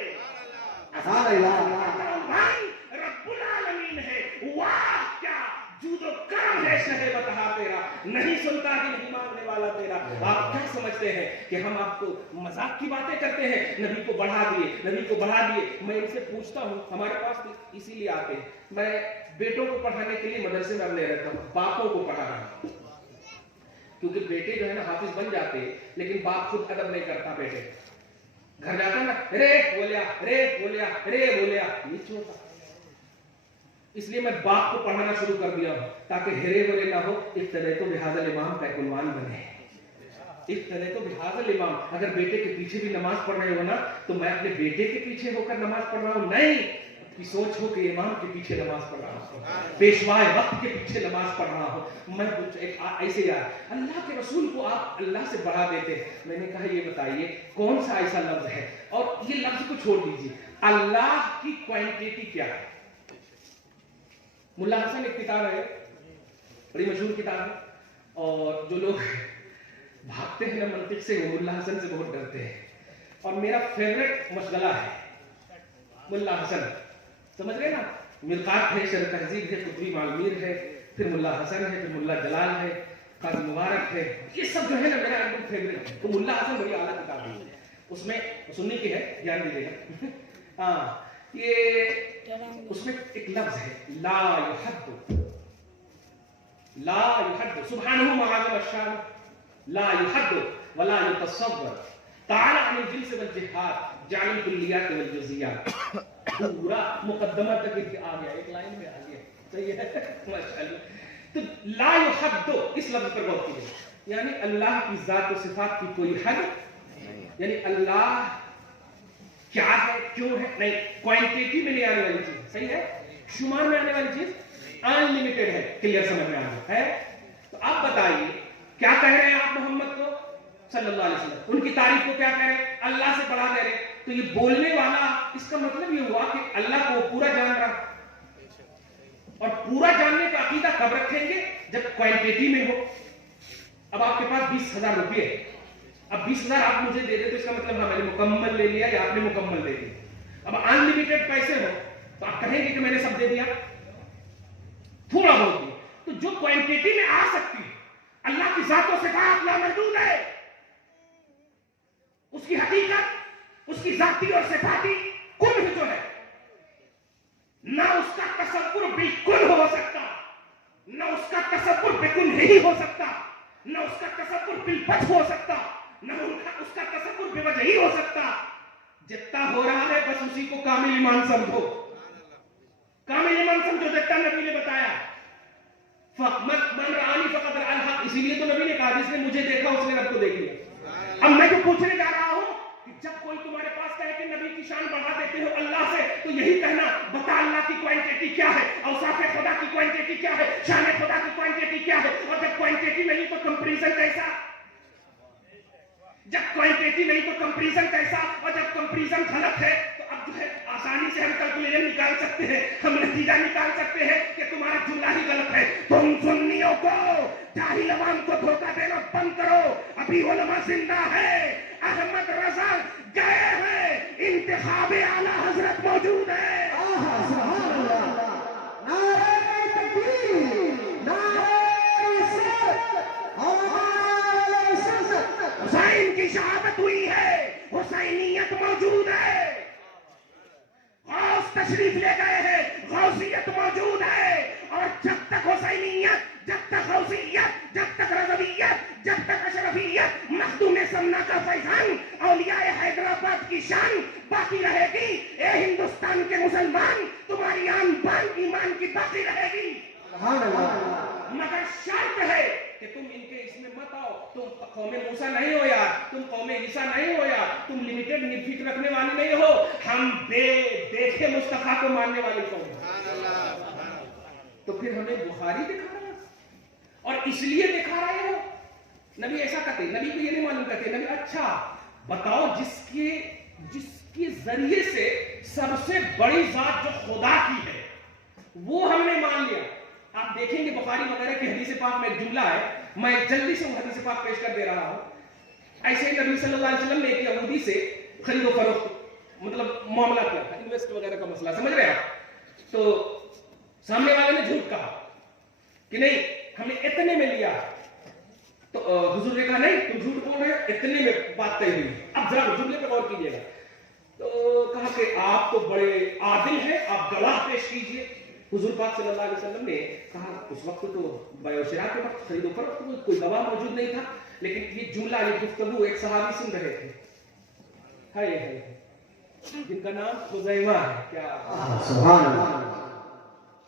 عنوان رب العالمین ہے۔ واہ کیا جود و کرم ہے شہ بتہا تیرا، نہیں سنتا دل ہی مانگنے والا تیرا۔ آپ کیا سمجھتے ہیں کہ ہم آپ کو مذاق کی باتیں کرتے ہیں؟ نبی کو بڑھا دیے، نبی کو بڑھا دیے۔ میں ان سے پوچھتا ہوں، ہمارے پاس اسی لیے آتے ہیں، میں بیٹوں کو پڑھانے کے لیے مدرسے میں اب نہیں رہتا ہوں، باپوں کو پڑھا رہا ہوں، کیونکہ بیٹے جو ہے نا حافظ بن جاتے ہیں، لیکن باپ خود ادب نہیں کرتا۔ بیٹے گھر جاتا ہے نا، رے بولیا، رے بولیا، رے بولیا، یہ چھوٹا، اس لیے میں باپ کو پڑھانا شروع کر دیا ہوں تاکہ ہرے بولے نہ ہو۔ ابتدیت بہذا الامام کا ایک عنوان بنے، ابتدیت بہذا الامام۔ اگر بیٹے کے پیچھے بھی نماز پڑھ رہے ہو نا، تو میں اپنے بیٹے کے پیچھے ہو کر نماز پڑھ رہا ہوں نہیں، کی سوچ ہو کہ امام کے پیچھے نماز پڑھ رہا ہوں، پیشوائے وقت کے پیچھے نماز پڑھ رہا ہوں۔ میں ایسے یار اللہ کے رسول کو آپ اللہ سے بڑھا دیتے ہیں۔ میں نے کہا یہ بتائیے کون سا ایسا لفظ ہے، اور یہ لفظ کو چھوڑ دیجیے، اللہ کی کوانٹیٹی کیا ہے؟ ملا حسن ایک کتاب ہے، بڑی مشہور کتاب ہے، اور جو لوگ بھاگتے ہیں نا منطق سے، وہ ملا حسن سے بہت ڈرتے ہیں، اور میرا فیوریٹ مشغلہ ہے ملا حسن، سمجھ رہے نا، مرقات ہے، شرح تہذیب ہے، قطبی معلمیر ہے، پھر ملا حسن ہے، پھر ملا جلال ہے، قاضی مبارک ہے، یہ سب جو ہے نا میرا ایک فیوریٹ ہے۔ تو ملا حسن بڑی اعلیٰ کتاب ہے، اس میں سنی کی ہے، دھیان دیجیے گا۔ ہاں، یہ اس میں ایک لفظ ہے لا یحد، لا یحد سبحانہ معاذ الشان، لا یحد ولا یتصور، تعالی عن الجنس والجہاد، جعل الکلیات والجزیات. پورا مقدمہ تک آ گیا، ایک لائن میں آ گیا. صحیح ہے ماشاءاللہ. تو لا یحد اس لفظ پر غور کیجیے، یعنی اللہ کی ذات و صفات کی کوئی حد، یعنی اللہ کیا ہے کیوں ہے نہیں، کوانٹیٹی میں نہیں آنے والی چیز. صحیح ہے، شمار میں آنے والی چیز ان لمیٹڈ ہے. کلیئر سمجھ میں آ رہا ہے؟ تو آپ بتائیے کیا کہہ رہے ہیں آپ محمد کو صلی اللہ علیہ وسلم، ان کی تعریف کو کیا کہہ رہے ہیں؟ اللہ سے بڑا کہہ رہے ہیں. تو یہ بولنے والا، اس کا مطلب یہ ہوا کہ اللہ کو پورا جان رہا. اور پورا جاننے کا عقیدہ کب رکھیں گے؟ جب کوانٹیٹی میں ہو. اب آپ کے پاس 20,000 روپے ہے، اب 20,000 آپ مجھے دے دیں تو اس کا مطلب ہاں میں نے مکمل لے لیا یا آپ نے مکمل دے دیا. اب ان لمیٹڈ پیسے ہو تو آپ کہیں گے کہ میں نے سب دے دیا؟ تھوڑا بہت دیا. تو جو کوانٹیٹی میں آ سکتی ہے، اللہ کی ذات و صفات لامحدود ہے، اس کی حقیقت، اس کی ذاتی اور صفاتی کل جو ہے، نہ اس کا تصور بالکل ہو سکتا، نہ اس کا تصور بالکل نہیں ہو سکتا، نہ اس کا تصور بالبج ہو سکتا، نہ اس کا تصور بے وجہ ہی ہو سکتا. جتنا ہو رہا ہے بس اسی کو کامل ایمان سمجھو، کامل ایمان سمجھو جتنا نبی نے بتایا. من رآنی فقد رأى الحق، اسی لیے تو نبی نے کہا جس نے مجھے دیکھا اس نے رب کو دیکھ لیا. اب میں جو پوچھنے جا رہا ہوں کہ جب کوئی تمہارے پاس کہے کہ نبی کی شان بڑھا دیتے ہو اللہ سے، تو یہی کہنا بتا اللہ کی کوانٹیٹی کیا ہے، اوصاف خدا کی کوانٹیٹی کیا ہے، شان خدا کی کوانٹیٹی کیا ہے. اور جب کوانٹیٹی نہیں تو کمپریزن کیسا؟ جب کوانٹیٹی نہیں تو کمپریزن کیسا؟ اور جب کمپریزن غلط ہے تو اب جو ہے آسانی سے ہم کیلکولیشن نکال سکتے ہیں، ہم نتیجہ نکال سکتے ہیں کہ تمہارا جملہ ہی غلط ہے. تم سنیوں کو، جاہل عوام کو دھوکہ دینا بند کرو. ابھی علماء زندہ ہے، احمد رضا گئے ہیں، انتخاب اعلی حضرت موجود ہے. سبحان اللہ. نعرہ تکبیر، نعرہ رسالت، حسین کی شہادت ہوئی ہے، حسینیت موجود ہے، غوث تشریف لے گئے ہیں، غوثیت موجود ہے. اور جب تک حسینیت، جب تک غوثیت، جب تک رضویت، جب تک اشرفیت، مخدوم سمنا کا فیضان، اولیاء حیدرآباد کی شان باقی رہے گی. اے ہندوستان کے مسلمان، تمہاری آن بان ایمان کی باقی رہے گی. سبحان اللہ. مگر شرط ہے کہ تم ان کے اس میں مت آؤ. تم قوم موسیٰ نہیں ہو یار، تم قوم عیسیٰ نہیں ہو یار، تم لمیٹڈ فکر رکھنے والے نہیں ہو. ہم دیکھے مصطفیٰ کو ماننے والے قوم. تو پھر ہمیں بخاری دکھا رہا ہے، اور اس لیے دکھا رہے ہو. نبی ایسا کہتے، نبی کو یہ نہیں معلوم کرتے. نبی اچھا بتاؤ جس کے ذریعے سے سب سے بڑی ذات جو خدا کی ہے وہ ہم نے مان لیا. آپ دیکھیں گے بخاری وغیرہ کی حدیث پاک میں ایک جملہ ہے، میں جلدی سے وہ حدیث پاک پیش کر دے رہا ہوں. ایسے ہی نبی صلی اللہ علیہ وسلم نے ایک یہودی سے خرید و فروخت مطلب معاملہ کیا تھا، انویسٹ وغیرہ کا مسئلہ، سمجھ رہے ہیں آپ؟ تو سامنے والے نے جھوٹ کہا کہ نہیں ہم نے اتنے میں لیا. تو حضور نے کہا نہیں تم جھوٹ بول رہے ہو، اتنے میں بات طے ہوئی. اب ذرا جملے پہ غور کیجیے گا. تو کہا کہ آپ تو بڑے عادل ہیں، آپ گواہ پیش کیجیے. حضور پاک صلی اللہ علیہ وسلم نے کہا اس وقت تو بیع و شراء کے وقت خرید و فروخت میں کوئی گواہ موجود نہیں تھا، لیکن یہ جملہ، یہ گفتگو ایک صحابی سن رہے تھے، ہے جن کا نام خزیمہ ہے. کیا سبحان اللہ.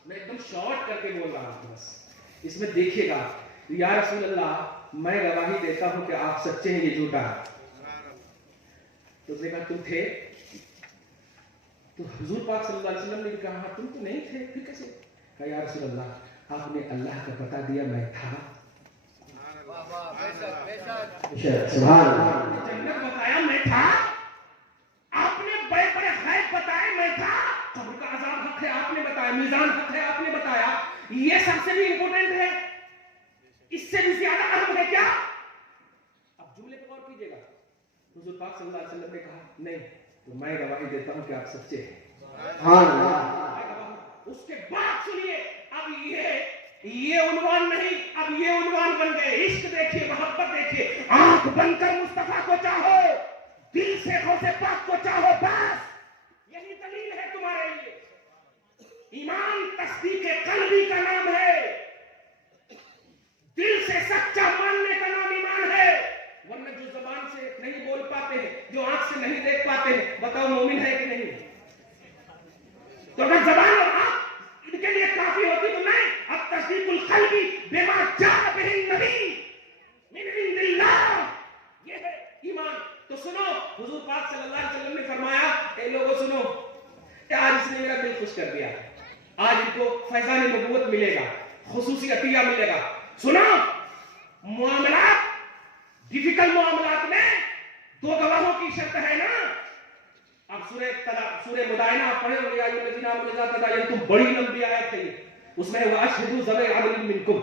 میں ایک دم شارٹ کر کے بول رہا ہوں، بس اس میں دیکھیے گا. یا رسول اللہ میں گواہی دیتا ہوں کہ آپ سچے ہیں، یہ جھوٹا ہے. تو اس نے کہا تم تھے؟ تو حضور پاک صلی اللہ علیہ وسلم نے بھی کہا تم تو نہیں تھے، پھر کیسے؟ کہا یا رسول اللہ آپ نے اللہ کا بتا دیا میں تھا. سبحان اللہ. جنت بتایا میں تھا، آپ نے بڑے بڑے غیب بتائے میں تھا، قبر کا عذاب حق ہے آپ نے بتایا، میزان حق ہے آپ نے بتایا. یہ سب سے بھی امپورٹنٹ ہے، اس سے بھی زیادہ اہم ہے کیا؟ اب جملے پہ غور کیجیے گا. حضور پاک صلی اللہ علیہ وسلم نے کہا نہیں تو میں گواہی دیتا ہوں کہ آپ سچے ہیں. اس کے بعد سنیے، اب یہ عنوان نہیں، اب یہ عنوان بن گئے. عشق دیکھیے، محبت دیکھیے. آنکھ بند کر مصطفیٰ کو چاہو، دل سے غوث پاک کو چاہو، بس یہی دلیل ہے تمہارے لیے. ایمان تصدیق قلبی کا نام ہے، دل سے سچا ماننے کا نام ایمان ہے، ورنہ جو زبان سے نہیں بول پاتے ہیں، جو آنکھ سے نہیں دیکھ پاتے ہیں، بتاؤ مومن ہے کہ نہیں؟ تو اگر زبان اور آنکھ ان کے لیے کافی ہوتی تو نہیں، اب تصدیق القلبی بما جاء بہ النبی من عند اللہ، یہ ہے ایمان۔ تو سنو، حضور پاک صلی اللہ علیہ وسلم نے فرمایا، اے لوگوں سنو، کہ آج اس نے میرا دل خوش کر دیا، آج ان کو فیضان نبوت ملے گا، خصوصی عطیہ ملے گا۔ سنو، معاملات، ڈیفیکلٹ معاملات میں دو گواہوں کی شرط ہے نا۔ اب سورہ مدائنہ پڑھے ہو گیا، یہ الذین آمنوا اذا تداینتم، بڑی لمبی آیت ہے، اس میں واشہدوا ذوی عدل منکم،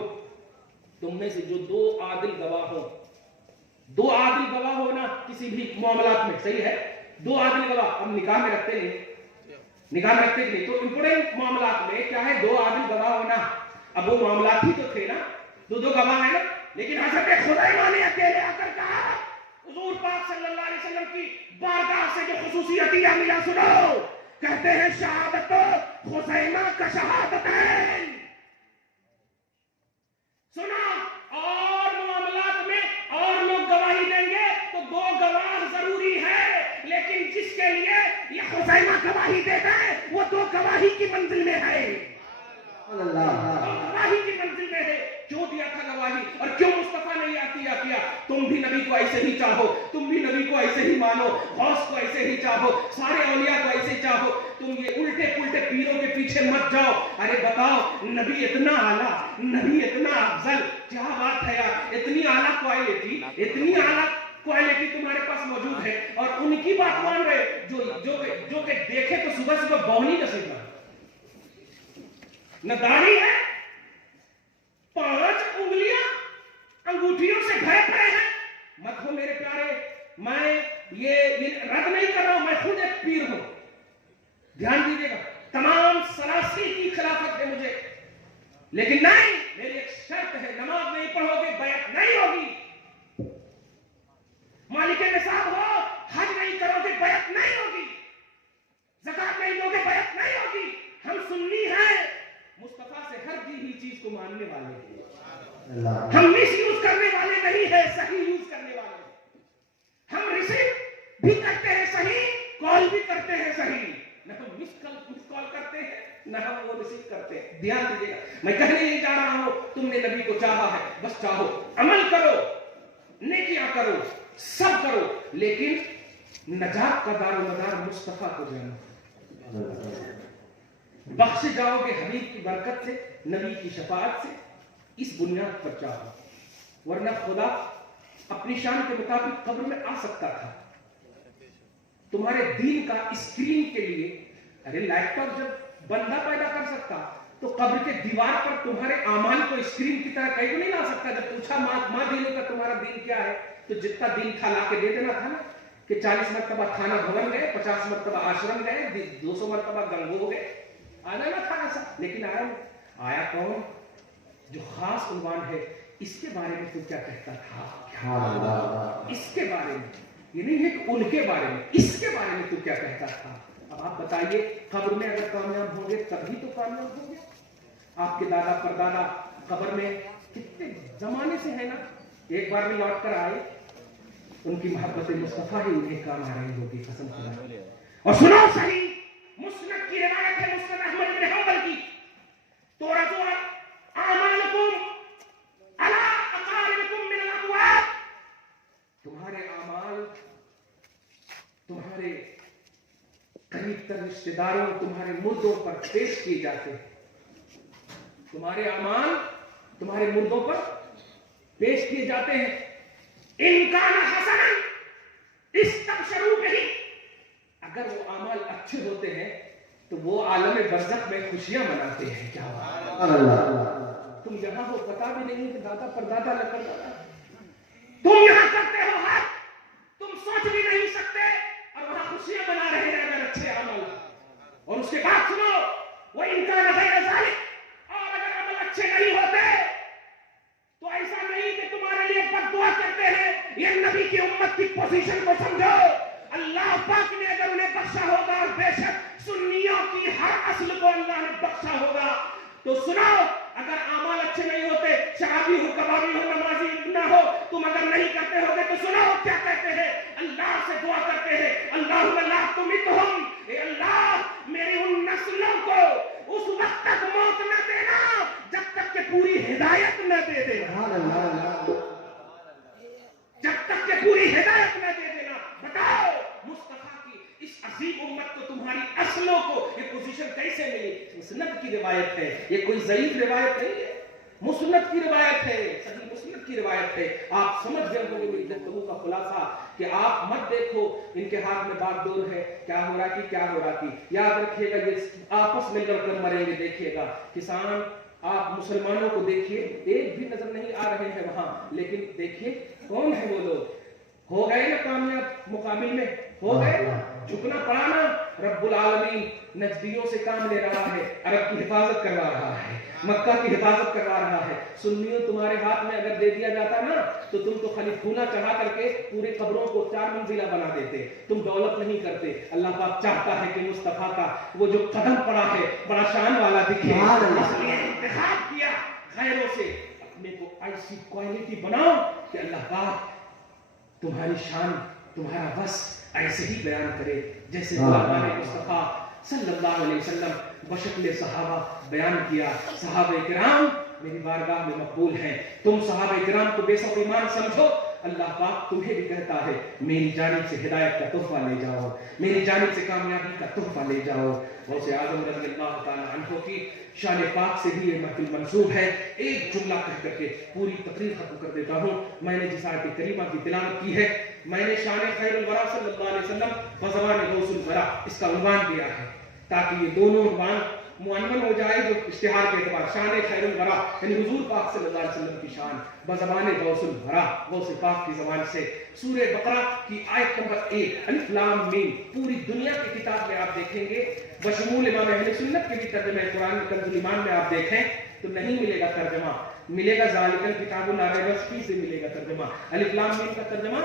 تم میں سے جو دو عادل گواہ ہو، دو عادل گواہ ہونا کسی بھی معاملات میں صحیح ہے، دو عادل گواہ، ہم نکاح میں رکھتے نہیں، نکاح میں رکھتے نہیں، تو امپورٹنٹ معاملات میں کیا ہے؟ دو عادل گواہ ہونا۔ اب وہ معاملات ہی تو تھے نا، دو گواہ ہیں نا، لیکن حضرت خزیمہ نے اکیلے آ کر کہا، حضور پاک صلی اللہ علیہ وسلم کی بارگاہ سے جو خصوصی عطیہ ملا، سنو، کہتے ہیں شہادت خزیمہ کا شہادتین۔ سنو، اور معاملات میں اور لوگ گواہی دیں گے تو دو گواہ ضروری ہے، لیکن جس کے لیے یہ خزیمہ گواہی دیتا ہے وہ دو گواہی کی منزل میں ہے، گواہی کی منزل میں ہے۔ کیوں دیا تھا گواہی، اور کیوں مصطفیٰ نے یہ عطیہ کیا؟ تم بھی نبی کو ایسے ہی چاہو، تم بھی نبی کو ایسے ہی مانو، غوث کو ایسے ہی چاہو، سارے اولیاء کو ایسے ہی چاہو، تم یہ الٹے پلٹے پیروں کے پیچھے مت جاؤ۔ ارے بتاؤ، نبی اتنا اعلیٰ، نبی اتنا افضل، کیا بات ہے یار، اتنی اعلیٰ کوالٹی، اتنی اعلیٰ کوالٹی تمہارے پاس موجود ہے، اور ان کی بات مان رہے جو کہ دیکھے تو صبح صبح بہنی نصیب نہ داڑھی ہے، 5 انگلیاں انگوٹھیوں سے بھرے پڑے ہیں۔ مت ہو میرے پیارے، میں یہ رد نہیں کر رہا ہوں، میں خود ایک پیر ہوں، دھیان دیجیے گا، تمام سلاسی کی خلافت ہے مجھے، لیکن نہیں، میری ایک شرط ہے، نماز نہیں پڑھو گے بیعت نہیں ہوگی، مالک نصاب ہو، حج نہیں کرو گے بیعت نہیں ہوگی، زکات نہیں دو گے بیعت نہیں ہوگی۔ ہم سنی ہیں، مصطفیٰ سے ہر دی ہوئی چیز کو ماننے والے ہیں، ہم مس یوز کرنے والے نہیں ہیں، صحیح یوز کرنے والے ہیں۔ ہم ریسیو بھی کرتے ہیں صحیح، کال بھی کرتے ہیں صحیح، نہ ہم مس کال کرتے ہیں نہ ہم وہ ریسیو کرتے ہیں۔ دھیان دیجیے گا، میں کہنے نہیں جا رہا ہوں تم نے نبی کو چاہا ہے، بس چاہو، عمل کرو، نیکیاں کرو، سب کرو، لیکن نجات کا دار و مدار مصطفیٰ کو جانو، بخش جاؤ گے حبیب کی برکت سے، نبی کی شفاعت سے، اس بنیاد پر چاہو، ورنہ خدا اپنی شان کے مطابق قبر میں آ سکتا تھا تمہارے دین کا اسکرین کے لیے۔ ارے لیپ ٹاپ جب بندہ پیدا کر سکتا تو قبر کے دیوار پر تمہارے اعمال کو اسکرین کی طرح کہیں کو نہیں لا سکتا۔ جب پوچھا ماں دینوں کا تمہارا دین کیا ہے، تو جتنا دین تھا لا کے دے دینا تھا نا، کہ 40 مرتبہ تھانہ بھون گئے، 50 مرتبہ آشرم گئے، 200 مرتبہ گنگو ہو گئے، آنا نہ تھا ایسا، لیکن آیا کون؟ جو خاص عنوان ہے، اس کے بارے میں تو کیا کہتا تھا، اس کے بارے میں، یہ نہیں ہے کہ ان کے بارے میں، اس کے بارے میں تو کیا کہتا تھا۔ اب آپ بتائیے، قبر میں اگر کامیاب ہوں گے تبھی تو کامیاب ہوں گے۔ آپ کے دادا پردادا قبر میں کتنے زمانے سے ہیں نا، ایک بار میں لوٹ کر آئے، ان کی محبت مصطفیٰ ہی انہیں کام آ رہی ہوگی، قسم خدا۔ اور سنو صحیح مسند کی روایت ہے، مسند احمد بن حنبل کی، تو رسول اعمالکم علی اقاربکم من الاموات، تمہارے اعمال تمہارے قریب تر رشتہ داروں، تمہارے مردوں پر پیش کیے جاتے ہیں، تمہارے اعمال تمہارے مردوں پر پیش کیے جاتے ہیں۔ ان کان حسنا استبشروا بہ، اگر وہ اعمال اچھے ہوتے ہیں تو وہ عالم برزخ میں خوشیاں مناتے ہیں۔ کیا بات، تم یہاں ہو پتا بھی نہیں کہ دادا پر دادا لکڑ دادا، تم یہاں کرتے ہو حق، تم سوچ بھی نہیں سکتے، اور وہاں خوشیاں منا رہے ہیں اگر اچھے عمل۔ اور اس کے بعد سنو، وَإِن كَانَ غَيْرَ ذَلِكَ، اور اگر عمل اچھے نہیں ہوتے تو ایسا نہیں کہ تمہارے لیے بد دعا کرتے ہیں۔ یہ نبی کی امت کی پوزیشن کو سمجھو، اللہ پاک نے اگر انہیں بخشا ہوگا، اور بے شک سنیوں کی ہر اصل کو اللہ نے بخشا ہوگا. تو سنو, اگر اعمال اچھے نہیں ہوتے, شرابی ہو, کبابی ہو, نمازی نہ ہو, تم اگر نہیں کرتے ہوگے تو سنو کیا کہتے ہیں, اللہ سے دعا کرتے ہیں, اللہم لا تمتہم, اے اللہ میری ان نسلوں کو اس وقت تک موت نہ دینا جب تک کہ پوری ہدایت نہ دے دینا, جب تک کہ پوری ہدایت نہ دے دینا. بتاؤ مصطفیٰ کی اس عظیم امت کو, تمہاری اصلوں کو یہ پوزیشن کیسے ملی؟ مسند کی روایت ہے, یہ کوئی ضعیف روایت نہیں ہے, مسند کی روایت ہے, صحیح مسند کی روایت ہے. آپ سمجھ گئے ہوں گے میری گفتگو کا خلاصہ کہ آپ مت دیکھو ان کے ہاتھ میں باغ ڈور ہے, کیا ہو رہا کی کیا ہو رہا کی. یاد رکھیے گا یہ آپس میں لڑ کر مریں گے. دیکھیے گا کسان, آپ مسلمانوں کو دیکھیے, ایک بھی نظر نہیں آ رہے ہیں وہاں, لیکن دیکھیے کون ہے وہ لوگ. ہو گئے نا کامیاب مقابل میں, ہو گئے نا, جھکنا پڑا نا. رب العالمین نجدیوں سے کام لے رہا ہے, عرب کی حفاظت کروا رہا ہے, مکہ کی حفاظت کروا رہا ہے. سنیوں تمہارے ہاتھ میں اگر دے دیا جاتا نا تو تم تو خالی پھونا چڑھا کر کے پوری قبروں کو 4 منزلہ بنا دیتے, تم دولت نہیں کرتے. اللہ پاک چاہتا ہے کہ مصطفیٰ کا وہ جو قدم پڑا ہے بڑا شان والا دکھے, اس لیے انتخاب کیا غیروں سے. اپنے کو ایسی کوالٹی بناؤ کہ اللہ پاک تمہاری شان, تمہارا بس ایسے ہی بیان کرے جیسے غلامان مصطفیٰ صلی اللہ علیہ وسلم بشکل صحابہ بیان کیا. صحابہ کرام میری بارگاہ میں مقبول ہیں. تم صحابہ کرام کو بے شک ایمان سمجھو, اللہ پاک تمہیں بھی کہتا ہے میری جانب سے ہدایت کا تحفہ لے جاؤ, میری جانب سے کامیابی کا تحفہ لے جاؤ. غوث اعظم رضی اللہ تعالی عنہ کی شان پاک سے بھی یہ محفل منسوب ہے. ایک جملہ کہہ کر کے پوری تقریر ختم کر دیتا ہوں. میں نے جس آیت کریمہ کی تلاوت کی ہے, میں نے شان خیر الورا صلی اللہ علیہ وسلم بزبان غوث الورا اس کا عنوان دیا ہے تاکہ یہ دونوں عنوان معنون ہو جائے جو اشتہار کے اعتبار. شان خیر الورا یعنی حضور پاک صلی اللہ علیہ وسلم کی شان بزبان غوث الورا, غوث پاک کی زبان سے. سورہ بقرہ کی آیت نمبر 1 الف لام میم, پوری دنیا کی کتاب میں آپ دیکھیں گے بشمول امام اہل سنت کے بھی ترجمہ قرآن کنز الایمان میں آپ دیکھیں تو نہیں ملے گا ترجمہ, ملے گا ذالک الکتاب لا ریب فیہ سے ملے گا ترجمہ. الف لام میم کا ترجمہ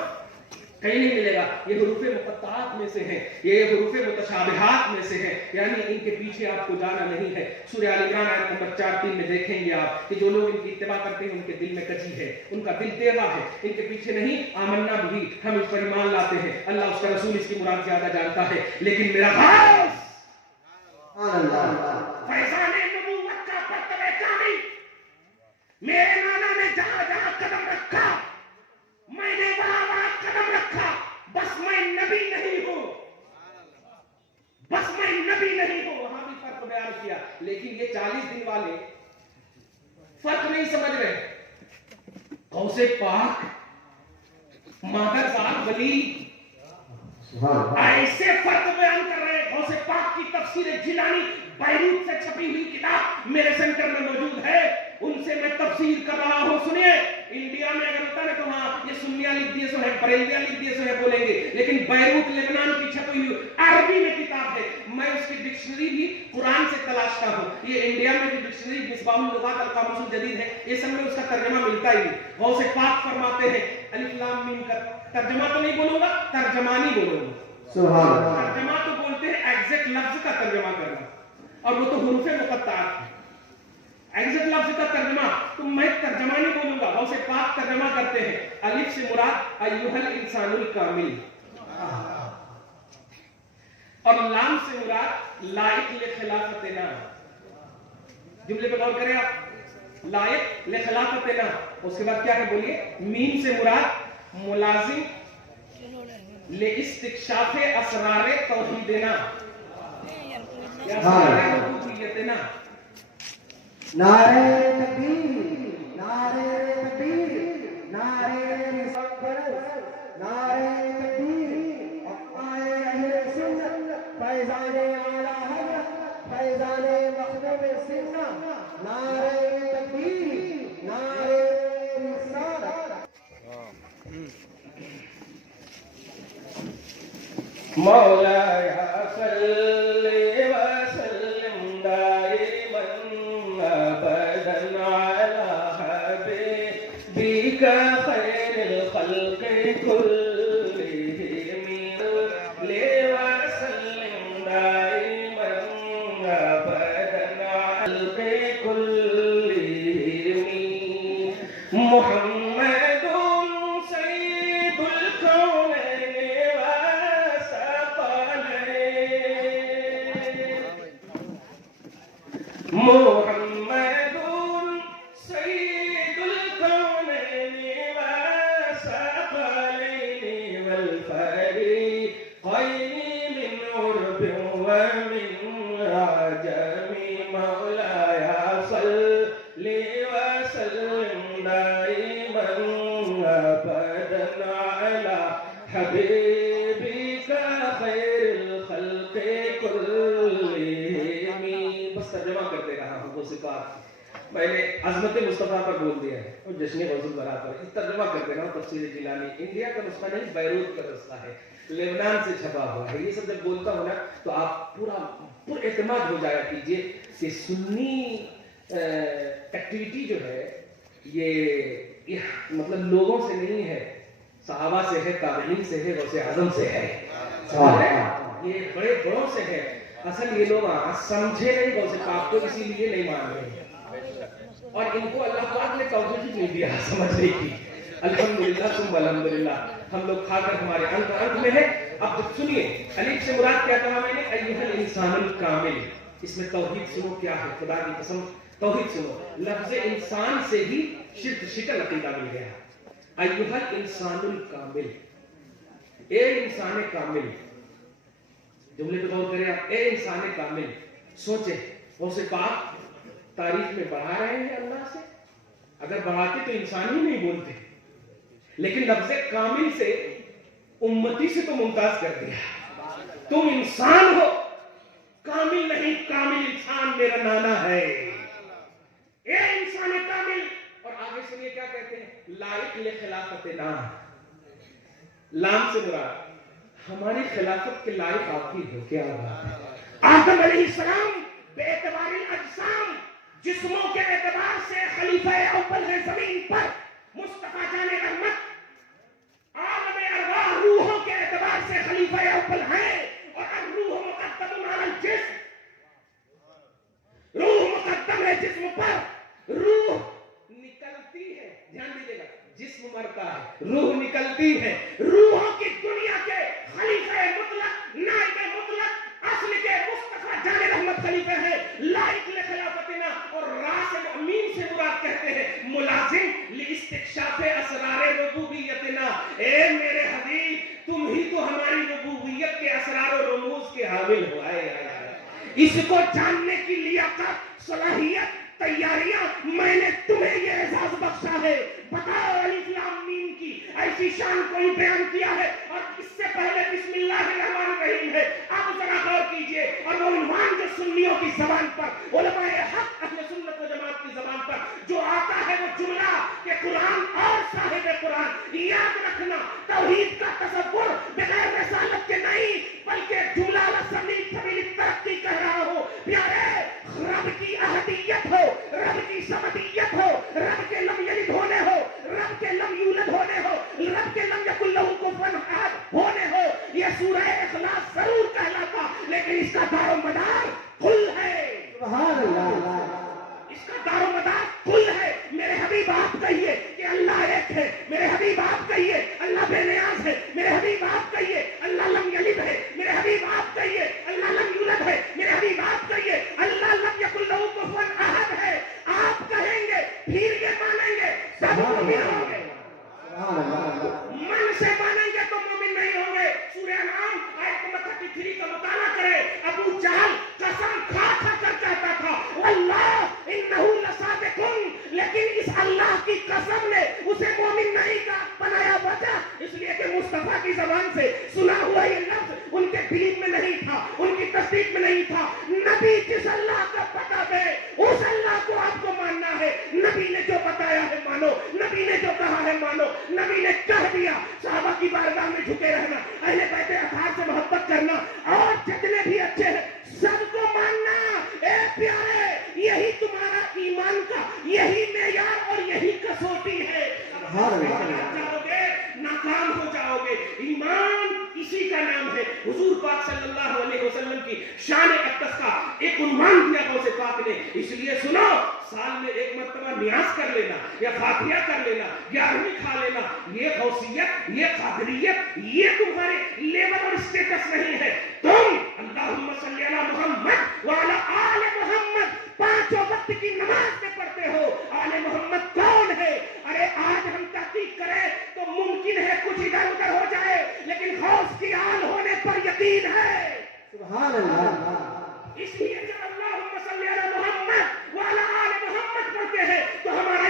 کہیں نہیں ملے گا. یہ حروف مقطعات میں سے ہیں, یہ حروف متشابہات میں سے ہیں, یعنی ان کے پیچھے آپ کو جانا نہیں ہے. سورہ آل عمران آیت نمبر 4-3 میں دیکھیں گے آپ کہ جو لوگ ان کی اتباع کرتے ہیں ان کے دل میں کجی ہے, ان کا دل تیرا ہے, ان کے پیچھے نہیں آمنا بھی, ہم اس پر ایمان لاتے ہیں, اللہ اس کا رسول اس کی مراد زیادہ جانتا ہے. لیکن میرا غوث فیضان نبوت کا مرتبہ کامل, میرے نانا نے جہاں جہاں قدم رکھا میں نے وہاں قدم رکھا. بس میں نبی نہیں ہوں, بس میں نبی نہیں ہوں, وہاں بھی فرق بیان کیا. لیکن یہ 40 دن والے فرق نہیں سمجھ رہے. غوث پاک مادر پاک ولی ایسے فرق بیان کر رہے ہیں. غوث پاک کی تفسیر جیلانی بیروت سے چھپی ہوئی کتاب میرے سینٹر میں موجود ہے, ان سے میں تفسیر کر رہا ہوں. سنیے, انڈیا میں اگر ہوتا ہے تو ہاں یہ سنیاں لکھ دیے سو ہے, بریلویاں لکھ دیے سو ہے بولیں گے, لیکن بیروت لبنان کی چھپی ہوئی عربی میں کتاب ہے. میں اس کی ڈکشنری بھی قرآن سے تلاشتا ہوں. یہ انڈیا میں جو ڈکشنری مصباح اللغات القاموس الجدید ہے, یہ سب میں اس کا ترجمہ ملتا ہی نہیں. غوث پاک فرماتے ہیں الف لام میم کا ترجمہ تو نہیں بولوں گا, ترجمانی بولوں گا. ترجمہ تو بولتے ہیں ایگزیکٹ لفظ کا ترجمہ کرنا, اور وہ تو حروف مقطعات ہیں. ایگزیکٹ لفظ کا ترجمہ تو میں ترجمہ نہیں بولوں گا. غوث پاک ترجمہ کرتے ہیں الف سے مراد ایھا الانسان الکامل, اور لام سے مراد لائق لخلافتنا. جملے پہ غور کریں آپ, لائق لخلافتنا. اس کے بعد کیا ہے بولیے, میم سے مراد ملازم لاستکشاف اسرار توحیدنا یا اسرار ربوبیتنا. نعرہ تکبیر, نعرہ تکبیر, نعرہ رسالت, نعرہ تکبیر. آئے اہل سنت فیضان اعلی حضرت فیضان مخدوم سنت, نعرہ تکبیر, نعرہ رسالت. مولایا صلی وسلم دائما ابدا علی حبیبک خیر الخلق کلہم وسلم دائما وسلم دائما أبدا على حبيبك خير الخلق كلهم. بس ترجمہ کرتے رہا ہوں وہ صفات. میں نے عظمت مصطفیٰ پر بول دیا ہے اور جشن غوث الورا پر. اس ترجمہ کرتے رہا ہوں. تفسیر جیلانی انڈیا کا نسخہ نہیں، بیروت کا نسخہ ہے، لبنان سے چھپا ہوا ہے. یہ سب جب بولتا ہوں نا تو آپ پورا پر اعتماد ہو جایا کیجئے کہ سنی ایکٹیویٹی جو ہے یہ مطلب لوگوں سے نہیں ہے، صحابہ سے ہے، تابعین سے ہے، غوث اعظم سے ہے، یہ بڑے بڑوں سے ہے. اصل یہ لوگ سمجھے نہیں غوث پاک کو، اسی لیے نہیں مان رہے ہیں، اور ان کو اللہ پاک نے توفیق نہیں دیا سمجھنے کی. الحمدللہ ثم الحمدللہ. ہم لوگ کھا کر ہمارے انت میں ہے. اب سنیے الف سے مراد کیا کہا میں نے؟ ایھا الانسان الکامل. اس میں توحید سنو کیا ہے، خدا کی قسم توحید سنو. لفظ انسان سے ہی شکل عقیدہ مل گیا. ایھا الانسان الکامل، اے انسان کامل. جملے پہ غور کریں آپ، اے انسان کامل. سوچیں غوث پاک تعریف میں بڑھا رہے ہیں اللہ سے؟ اگر بڑھاتے تو انسان ہی نہیں بولتے، لیکن لفظ کامل سے امتی سے تو ممتاز کر دیا. تم انسان ہو، کامل نہیں، کامل انسان میرا نانا ہے. اے انسان کامل. اور آگے سنیے کیا کہتے ہیں؟ لائق لخلافت نام. لام سے مراد ہماری خلافت کے لائق آپ ہی ہو. کیا بات ہے. آدم علیہ السلام بے اعتبار الاجسام، جسموں کے اعتبار سے خلیفہ اول ہے زمین پر. مصطفیٰ جان رحمت عالم ارواح روحوں کے اعتبار سے خلیفہ اول ہیں. اور الروح مقدم علی الجسم، روح مقدم ہے جسم پر. روح نکلتی ہے، دھیان دیجیے گا، جسم مرتا ہے، روح نکلتی ہے. روحوں کی دنیا کے خلیفہ مطلق، نائب مطلق، اصل کے مصطفیٰ جان رحمت خلیفہ ہے. لائق لخلافتنا. اور راسل امین سے مراد کہتے ہیں ملازم لاستکشاف اسرار ربوبیتنا. اے میرے حبیب تم ہی تو ہماری ربوبیت کے اسرار و رموز کے حامل ہو. اس کو جاننے کی لیاقت، صلاحیت، تیاریاں میں نے تمہیں یہ اعزاز بخشا ہے. بتاؤ الف لام میم کی ایسی شان کوئی بیان کیا ہے؟ اور اس سے پہلے بسم اللہ الرحمن الرحیم ہے. آپ ذرا غور کیجئے. اور وہ عنوان جو سنیوں کی زبان پر، علماء حق اہل سنت و جماعت کی زبان پر جو آتا ہے وہ جملہ کہ قرآن اور صاحب قرآن. یاد رکھنا توحید کا تصور بغیر رسالت کے نہیں، بلکہ جملہ لسنی طویل ترقی کہہ رہا ہو. پیارے رب کی احدیت ہو، رب کی سمدیت ہو، رب کے لم یلد ہونے ہو، رب کے لم یولد ہونے ہو، رب کے لم یکن لہ کفوا احد ہونے ہو. یہ سورہ اخلاص ضرور کہلاتا، لیکن اس کا دار و مدار کل ہے. سبحان اللہ. اس کا دار و مدار کل ہے. میرے حبیب آپ کہیے کہ اللہ ایک ہے. میرے حبیب آپ کہیے اللہ بے نیاز ہے. میرے حبیب آپ کہیے اللہ لم یلد ہے. میرے حبیب آپ کہیے اللہ لم یولد ہے. میرے حبیب آپ کہیے اللہ لم یکن لہ کفوا احد ہے. آپ کہیں گے پھر یہ مانیں گے سب مومن ہوں گے. من سے مانیں گے تو مومن نہیں ہوں گے. سورہ انعام آیت نمبر 33 کا مطالعہ کریں. ابو جہل قسم کھا کر کہتا تھا واللہ انہ لصادق، لیکن اس اللہ کی قسم نے اسے مومن نہیں بنایا. وجہ اس لیے کہ مصطفیٰ کی زبان سے سنا ہوا یہ لفظ ان کے دل میں نہیں تھا، ان کی تصدیق میں نہیں تھا. نبی جس اللہ کا پتہ دے اس اللہ کو آپ کو ماننا ہے. نبی نے جو بتایا ہے مانو، نبی نے جو کہا ہے مانو. نبی نے کہہ دیا صحابہ کی بارگاہ میں جھکے رہنا، اہل بیت اطہار سے محبت کرنا، اور جتنے بھی اچھے ہیں سب کو ماننا. اے پیارے یہی تمہارا ایمان کا یہی معیار اور یہی کسوٹی ہے. جاؤ گے ناکام ہو جاؤ گے. ایمان اسی کا نام ہے. حضور پاک صلی اللہ علیہ وسلم کی شان اقدس کا ایک عنوان دیا غوث پاک نے. اس لیے سنو، سال میں ایک مرتبہ نیاز کر لینا یا فاتحہ کر لینا، 11ویں کھا لینا، یہ غوثیت، یہ قادریت، یہ تمہارے لیول اور اسٹیٹس نہیں ہے. تم اللہم صلی علی محمد وعلی آل محمد 5 وقت کی نماز میں پڑھتے ہو. آل محمد کون ہے؟ ارے آج ہم تحقیق کریں تو ممکن ہے کچھ ادھر ادھر ہو جائے، لیکن غوث کی آل ہونے پر یقین ہے. سبحان اللہ. اس لیے جب اللہم صلی علی محمد وعلی آل محمد پڑھتے ہیں تو ہمارا